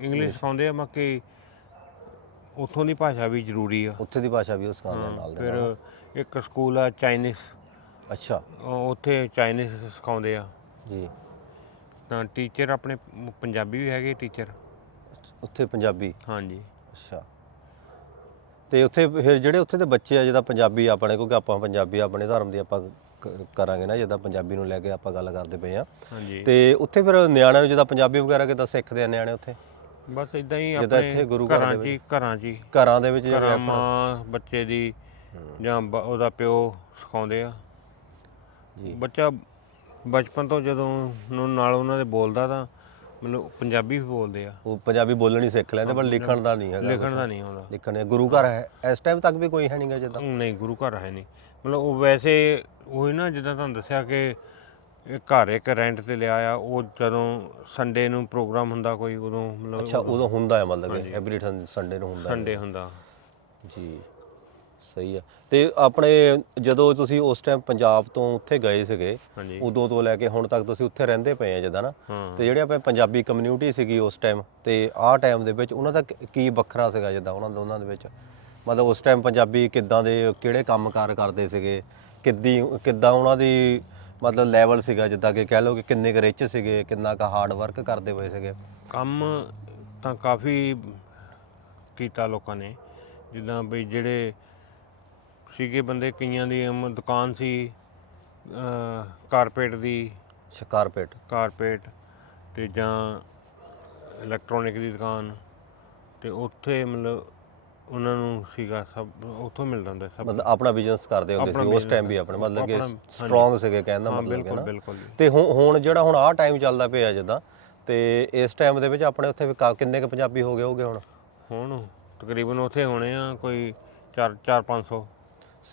ਇੰਗਲਿਸ਼ ਸਿਖਾਉਂਦੇ ਆ ਬਾਕੀ ਉੱਥੋਂ ਦੀ ਭਾਸ਼ਾ ਵੀ ਜ਼ਰੂਰੀ ਆ।
ਉੱਥੇ ਦੀ ਭਾਸ਼ਾ ਵੀ ਉਹ ਸਿਖਾਉਂਦੇ ਆ ਨਾਲ ਦੇ ਨਾਲ।
ਫਿਰ ਇੱਕ ਸਕੂਲ ਆ ਚਾਈਨੀਜ਼
ਅੱਛਾ।
ਉਹ ਉੱਥੇ ਚਾਈਨੀਜ਼ ਸਿਖਾਉਂਦੇ ਆ।
ਜੀ।
ਤਾਂ ਟੀਚਰ ਆਪਣੇ ਪੰਜਾਬੀ ਵੀ ਹੈਗੇ ਟੀਚਰ
ਉੱਥੇ ਪੰਜਾਬੀ?
ਹਾਂਜੀ।
ਅੱਛਾ। ਤੇ ਉੱਥੇ ਫਿਰ ਜਿਹੜੇ ਉੱਥੇ ਦੇ ਬੱਚੇ ਆ ਜਿਹਦਾ ਪੰਜਾਬੀ ਆਪਣੇ ਕਿਉਂਕਿ ਆਪਾਂ ਪੰਜਾਬੀ ਆਪਣੇ ਧਰਮ ਦੀ ਆਪਾਂ ਕ- ਕਰਾਂਗੇ ਨਾ ਜਿੱਦਾਂ ਪੰਜਾਬੀ ਨੂੰ ਲੈ ਕੇ ਆਪਾਂ ਗੱਲ ਕਰਦੇ ਪਏ ਆ।
ਹਾਂਜੀ।
ਤੇ ਉੱਥੇ ਫਿਰ ਨਿਆਣਿਆਂ ਨੂੰ ਜਿੱਦਾਂ ਪੰਜਾਬੀ ਵਗੈਰਾ ਕਿੱਦਾਂ ਸਿੱਖਦੇ ਆ ਨਿਆਣੇ ਉੱਥੇ?
ਬਸ ਇਦਾਂ ਹੀ
ਜਿੱਦਾਂ
ਆਪਣੇ
ਇੱਥੇ ਗੁਰੂ ਘਰ
ਘਰਾਂ
ਦੇ
'ਚ ਹੀ ਘਰਾਂ 'ਚ ਹੀ।
ਘਰਾਂ ਦੇ ਵਿੱਚ
ਘਰਾਂ
ਆਪਾਂ-
ਮਾਂ ਬੱਚੇ ਦੀ ਜਾਂ ਬ- ਉਹਦਾ ਪਿਓ ਸਿਖਾਉਂਦੇ ਆ।
ਜੀ।
ਬੱਚਾ ਬਚਪਨ ਤੋਂ ਜਦੋਂ ਨੂੰ ਨਾਲ ਉਹਨਾਂ ਦੇ ਬੋਲਦਾ ਤਾਂ ਮਤਲਬ ਪੰਜਾਬੀ ਵੀ ਬੋਲਦੇ ਆ।
ਉਹ ਪੰਜਾਬੀ ਬੋਲਣੀ ਸਿੱਖ ਲੈਂਦੇ ਪਰ ਲਿਖਣ ਦਾ ਨਹੀਂ ਹੈਗਾ
ਲਿਖਣ ਦਾ ਨਹੀਂ ਆਉਂਦਾ।
ਲਿਖਣ ਦਾ ਗੁਰੂ ਘਰ ਹੈ। ਇਸ ਟਾਈਮ ਤੱਕ ਵੀ ਕੋਈ ਹੈ ਨਹੀਂਗਾ ਜਿੱਦਾਂ।
ਨਹੀਂ ਗੁਰੂ ਘਰ ਹੈ ਨਹੀਂ। ਮਤਲਬ ਉਹ ਵੈਸੇ ਉਹੀ ਨਾ ਜਿੱਦਾਂ ਤੁਹਾਨੂੰ ਦੱਸਿਆ ਕਿ ਇਹ ਘਰ ਇੱਕ ਰੈਂਟ ਤੇ ਲਿਆ ਆ ਉਹ ਜਦੋਂ ਸੰਡੇ ਨੂੰ ਪ੍ਰੋਗਰਾਮ ਹੁੰਦਾ ਕੋਈ ਉਦੋਂ ਮਤਲਬ
ਅੱਛਾ ਉਦੋਂ। ਹੁੰਦਾ ਹੈ ਮਤਲਬ ਐਵਰੀ ਸੰਡੇ ਨੂੰ ਹੁੰਦਾ।
ਸੰਡੇ ਹੁੰਦਾ।
ਜੀ। ਸਹੀ ਆ। ਤੇ ਆਪਣੇ ਜਦੋਂ ਤੁਸੀਂ ਉਸ ਟਾਈਮ ਪੰਜਾਬ ਤੋਂ ਉੱਥੇ ਗਏ ਸੀਗੇ
ਹਾਂਜੀ।
ਉਦੋਂ ਤੋਂ ਲੈ ਕੇ ਹੁਣ ਤੱਕ ਤੁਸੀਂ ਉੱਥੇ ਰਹਿੰਦੇ ਪਏ ਆ ਜਿੱਦਾਂ ਨਾ?
ਹਾਂ।
ਤੇ ਜਿਹੜੇ ਆਪਣੇ ਪੰਜਾਬੀ ਕਮਿਊਨਿਟੀ ਸੀਗੀ ਉਸ ਟਾਈਮ ਤੇ ਆਹ ਟਾਈਮ ਦੇ ਵਿੱਚ ਉਹਨਾਂ ਦਾ ਕ- ਕੀ ਵੱਖਰਾ ਸੀਗਾ ਜਿੱਦਾਂ ਉਹਨਾਂ ਦੋਨਾਂ ਦੇ ਵਿੱਚ? ਮਤਲਬ ਉਸ ਟਾਈਮ ਪੰਜਾਬੀ ਕਿੱਦਾਂ ਦੇ ਕਿਹੜੇ ਕੰਮਕਾਰ ਕਰਦੇ ਸੀਗੇ? ਕਿੱਦੀ ਕਿੱਦਾਂ ਉਹਨਾਂ ਦੀ ਮਤਲਬ ਲੈਵਲ ਸੀਗਾ? ਜਿੱਦਾਂ ਕਿ ਕਹਿ ਲਓ ਕਿ ਕਿੰਨੇ ਕੁ ਰਿਚ ਸੀਗੇ ਕਿੰਨਾ ਕੁ ਹਾਰਡ ਵਰਕ ਕਰਦੇ ਹੋਏ ਸੀਗੇ?
ਕੰਮ ਤਾਂ ਕਾਫੀ ਕੀਤਾ ਲੋਕਾਂ ਨੇ। ਜਿੱਦਾਂ ਵੀ ਜਿਹੜੇ ਸੀਗੇ ਬੰਦੇ ਕਈਆਂ ਦੀ ਅਮ ਦੁਕਾਨ ਸੀ ਕਾਰਪੇਟ ਦੀ।
ਕਾਰਪੇਟ।
ਕਾਰਪੇਟ ਤੇ ਜਾਂ ਇਲੈਕਟ੍ਰੋਨਿਕ ਦੀ ਦੁਕਾਨ। ਤੇ ਉੱਥੇ ਮਤਲਬ ਉਹਨਾਂ ਨੂੰ ਸੀਗਾ ਸਭ ਉੱਥੋਂ ਮਿਲਦਾ ਹੁੰਦਾ ਸਭ।
ਮਤਲਬ ਆਪਣਾ ਬਿਜ਼ਨਸ ਕਰਦੇ ਹੁੰਦੇ
ਆਪਣਾ
ਸੀ ਉਸ
business
ਟਾਈਮ ਵੀ ਆਪਣੇ ਮਤਲਬ ਕਿ
ਆਪਣਾ-।
ਸਟਰੋਂਗ ਸੀਗੇ ਕਹਿਣ ਦਾ
ਹਾਂ
ਮਤਲਬ ਹੈ
ਬਿਲਕੁਲ
ਨਾ।
ਬਿਲਕੁਲ ਜੀ।
ਤੇ ਹੁਣ ਹੁਣ ਜਿਹੜਾ ਹੁਣ ਆਹ ਟਾਈਮ ਚੱਲਦਾ ਪਿਆ ਜਿੱਦਾਂ ਤੇ ਇਸ ਟਾਈਮ ਦੇ ਵਿੱਚ ਆਪਣੇ ਉੱਥੇ ਵੀ ਕਾ- ਕਿੰਨੇ ਕੁ ਪੰਜਾਬੀ ਹੋ ਗਏ ਹੋਗੇ ਹੁਣ?
ਹੁਣ ਤਕਰੀਬਨ ਉੱਥੇ ਹੋਣੇ ਆ ਕੋਈ 4 4 500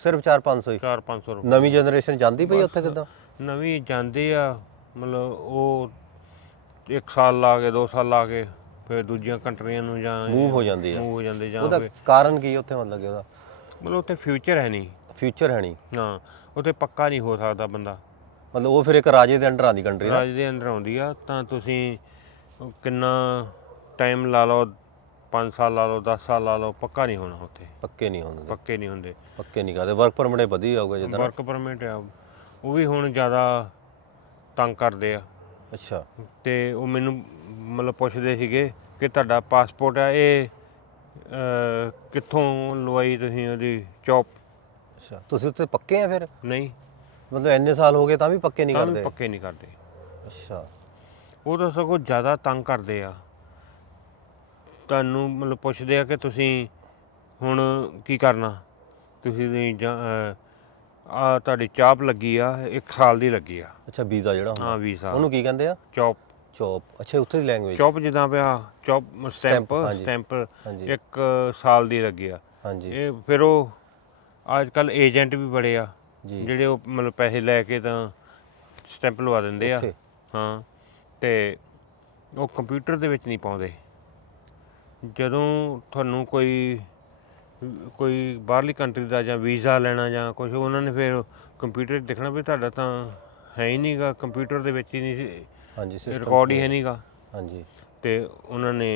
ਸਿਰਫ 4-500 ਹੀ।
4 500 ਰੁਪਏ।
ਨਵੀਂ ਜਨਰੇਸ਼ਨ ਜਾਂਦੀ ਪਈ ਉੱਥੇ ਕਿੱਦਾਂ?
ਨਵੀਂ ਜਾਂਦੇ ਆ ਮਤਲਬ ਉਹ ਇੱਕ ਸਾਲ ਲਾ ਕੇ 2 ਸਾਲ ਲਾ ਕੇ ਫਿਰ ਦੂਜੀਆਂ ਕੰਟਰੀਆਂ ਨੂੰ ਜਾਂ
ਮੂਵ ਹੋ ਜਾਂਦੀ ਆ।
ਮੂਵ ਹੋ ਜਾਂਦੇ ਜਾਂ
ਉਹਦਾ
ਫਿਰ-
ਕਾਰਨ ਕੀ ਉੱਥੇ ਮਤਲਬ ਕਿ ਉਹਦਾ?
ਮਤਲਬ ਉੱਥੇ ਫਿਊਚਰ ਹੈ ਨਹੀਂ।
ਫਿਊਚਰ ਹੈ ਨਹੀਂ।
ਹਾਂ ਉੱਥੇ ਪੱਕਾ ਨਹੀਂ ਹੋ ਸਕਦਾ ਬੰਦਾ।
ਮਤਲਬ ਉਹ ਫਿਰ ਇੱਕ ਰਾਜੇ ਦੇ ਅੰਡਰ ਆਂਦੀ ਕੰਟਰੀ
ਰਾਜ ਦੇ ਅੰਦਰ ਆਉਂਦੀ ਆ ਤਾਂ ਤੁਸੀਂ ਕਿੰਨਾ ਟਾਈਮ ਲਾ ਲਓ 5 ਸਾਲ ਲਾ ਲਓ 10 ਸਾਲ ਲਾ ਲਓ ਪੱਕਾ ਨਹੀਂ ਹੋਣਾ ਉੱਥੇ।
ਪੱਕੇ ਨਹੀਂ ਹੁੰਦੇ
ਪੱਕੇ ਨਹੀਂ ਹੁੰਦੇ।
ਪੱਕੇ ਨਹੀਂ ਕਰਦੇ ਵਰਕ ਪਰਮਿਟ ਵਧੀਆ ਹੋਊਗਾ ਜਿੱਦਾਂ।
ਵਰਕ ਪਰਮਿਟ ਆ ਉਹ ਵੀ ਹੁਣ ਜ਼ਿਆਦਾ ਤੰਗ ਕਰਦੇ ਆ।
ਅੱਛਾ।
ਤੇ ਉਹ ਮੈਨੂੰ ਮਤਲਬ ਪੁੱਛਦੇ ਸੀਗੇ ਕਿ ਤੁਹਾਡਾ ਪਾਸਪੋਰਟ ਆ ਇਹ ਅਹ, ਕਿੱਥੋਂ ਲਵਾਈ ਤੁਸੀਂ ਉਹਦੀ ਚੌਪ
ਅੱਛਾ ਤੁਸੀਂ ਉੱਥੇ ਪੱਕੇ ਆ ਫਿਰ?
ਨਹੀਂ।
ਮਤਲਬ ਇੰਨੇ ਸਾਲ ਹੋ ਗਏ ਤਾਂ ਵੀ ਪੱਕੇ ਨਹੀਂ
ਤਾਂ ਵੀ
ਕਰਦੇ।
ਪੱਕੇ ਨਹੀਂ ਕਰਦੇ।
ਅੱਛਾ।
ਉਹ ਤਾਂ ਸਗੋਂ ਜ਼ਿਆਦਾ ਤੰਗ ਕਰਦੇ ਆ। ਤੁਹਾਨੂੰ ਮਤਲਬ ਪੁੱਛਦੇ ਆ ਕਿ ਤੁਸੀਂ ਹੁਣ ਕੀ ਕਰਨਾ? ਤੁਸੀਂ ਨਹੀਂ ਜਾਂ ਆ ਤੁਹਾਡੀ ਚਾਪ ਲੱਗੀ ਆ 1 ਸਾਲ ਦੀ ਲੱਗੀ ਆ।
ਅੱਛਾ ਵੀਜ਼ਾ ਜਿਹੜਾ
ਹਾਂ ਵੀਜ਼ਾ।
ਉਹਨੂੰ ਕੀ ਕਹਿੰਦੇ ਆ?
ਚੌਪ।
ਚੌਪ। ਅੱਛਾ ਉੱਥੇ ਦੀ ਲੈਂਗੁਏਜ
ਚੌਪ ਜਿੱਦਾਂ ਪਿਆ ਚੌਪ ਸਟੈਂਪ
ਹਾਂਜੀ।
ਸਟੈਂਪ
ਹਾਂਜੀ।
ਇੱਕ ਸਾਲ ਦੀ ਲੱਗੀ ਆ।
ਹਾਂਜੀ।
ਇਹ ਫਿਰ ਉਹ ਅੱਜ ਕੱਲ ਏਜੰਟ ਵੀ ਬੜੇ ਆ।
ਜੀ।
ਜਿਹੜੇ ਉਹ ਮਤਲਬ ਪੈਸੇ ਲੈ ਕੇ ਤਾਂ ਸਟੈਂਪ ਲਵਾ ਦਿੰਦੇ ਆ।
ਉੱਥੇ।
ਹਾਂ। ਤੇ ਉਹ ਕੰਪਿਊਟਰ ਦੇ ਵਿੱਚ ਨਹੀਂ ਪਾਉਂਦੇ। ਜਦੋਂ ਤੁਹਾਨੂੰ ਕੋਈ ਕੋਈ ਬਾਹਰਲੀ ਕੰਟਰੀ ਦਾ ਜਾਂ ਵੀਜ਼ਾ ਲੈਣਾ ਜਾਂ ਕੁਝ ਉਹਨਾਂ ਨੇ ਫਿਰ ਕੰਪਿਊਟਰ 'ਚ ਦੇਖਣਾ ਵੀ ਤੁਹਾਡਾ ਤਾਂ ਹੈ ਹੀ ਨਹੀਂਗਾ ਕੰਪਿਊਟਰ ਦੇ ਵਿੱਚ ਹੀ ਨਹੀਂ
ਹਾਂਜੀ system
ਰਿਕਾਰਡ ਹੀ ਹੈ ਨਹੀਂਗਾ
ਹਾਂਜੀ।
ਤੇ ਉਹਨਾਂ ਨੇ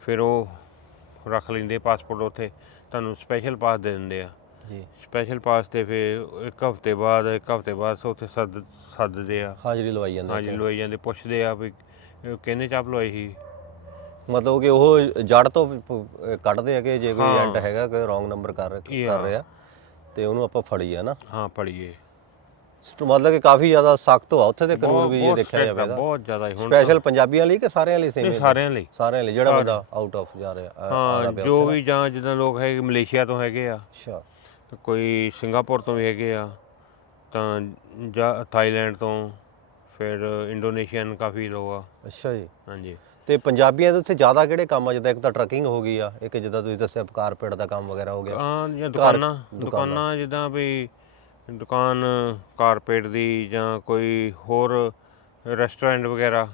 ਫਿਰ ਉਹ ਰੱਖ ਲੈਂਦੇ ਪਾਸਪੋਰਟ ਉੱਥੇ ਤੁਹਾਨੂੰ ਸਪੈਸ਼ਲ ਪਾਸ ਦੇ ਦਿੰਦੇ ਆ।
ਜੀ।
ਸਪੈਸ਼ਲ ਪਾਸ ਤੇ ਫਿਰ ਇੱਕ ਹਫ਼ਤੇ ਬਾਅਦ ਇੱਕ ਹਫ਼ਤੇ ਬਾਅਦ ਉੱਥੇ ਸੱਦ ਸੱਦਦੇ ਆ।
ਹਾਜ਼ਰੀ ਲਵਾਈ ਜਾਂਦੇ
ਹਾਂਜੀ
ਉੱਥੇ।
ਲਵਾਈ ਜਾਂਦੇ ਪੁੱਛਦੇ ਆ ਵੀ ਕਹਿੰਦੇ ਚਾਪ ਲਵਾਈ ਸੀ।
ਮਤਲਬ ਕਿ ਉਹ ਜੜ ਤੋਂ ਪ- ਕੱਢਦੇ ਆ ਕਿ ਜੇ ਕੋਈ। ਏਜੰਟ ਹੈਗਾ ਕੋਈ ਰੋਂਗ ਨੰਬਰ ਕਰ
ਕੀ
ਕਰ। ਰਿਹਾ ਤੇ ਉਹਨੂੰ ਆਪਾਂ ਫੜੀਏ ਨਾ
ਹਾਂ ਪੜੀਏ
ਸਟ- ਮਤਲਬ ਕਿ ਕਾਫੀ ਜ਼ਿਆਦਾ ਸਖਤ ਹੋਆ ਉੱਥੇ ਦੇ ਕਾਨੂੰਨ ਵੀ
ਬਹੁਤ
ਦੇਖਿਆ ਜਾਵੇ ਤਾਂ
ਬਹੁਤ ਜ਼ਿਆਦਾ ਹੀ ਹੁਣ
ਸਪੈਸ਼ਲ ਪੰਜਾਬੀਆਂ ਲਈ ਕਿ ਸਾਰਿਆਂ ਲਈ ਸੇਮ
ਸਾਰਿਆਂ ਲਈ
ਸਾਰਿਆਂ ਲਈ ਜਿਹੜਾ। ਬੰਦਾ ਆਊਟ ਆਫ ਜਾ ਰਿਹਾ ਆ-
ਹਾਂ
ਪਿਆ
ਜੋ ਵੀ ਜਾਂ ਜਿੱਦਾਂ ਲੋਕ ਹੈਗੇ ਮਲੇਸ਼ੀਆ ਤੋਂ ਹੈਗੇ ਆ।
ਅੱਛਾ
ਕੋਈ ਸਿੰਗਾਪੁਰ ਤੋਂ ਵੀ ਹੈਗੇ ਆ ਤਾਂ ਜਾਂ ਥਾਈਲੈਂਡ ਤੋਂ ਫਿਰ ਇੰਡੋਨੇਸ਼ੀਅਨ ਕਾਫੀ ਲੋਕ ਆ।
ਅੱਛਾ ਜੀ।
ਹਾਂਜੀ।
ਤੇ ਪੰਜਾਬੀਆਂ ਦੇ ਉੱਥੇ ਜ਼ਿਆਦਾ ਕਿਹੜੇ ਕੰਮ ਆ? ਜਿੱਦਾਂ ਇੱਕ ਤਾਂ ਟਰੱਕਿੰਗ ਹੋ ਗਈ ਆ ਇੱਕ ਜਿੱਦਾਂ ਤੁਸੀਂ ਦੱਸਿਆ ਕਾਰਪੇਟ ਦਾ ਕੰਮ ਵਗੈਰਾ ਹੋ ਗਿਆ।
ਹਾਂ ਜਾਂ ਦੁਕਾਨਾਂ
ਦੁਕਾਨਾਂ।
ਜਿੱਦਾਂ ਵੀ ਦੁਕਾਨ ਕਾਰਪੇਟ ਦੀ ਜਾਂ ਕੋਈ ਹੋਰ ਰੈਸਟੋਰੈਂਟ ਵਗੈਰਾ।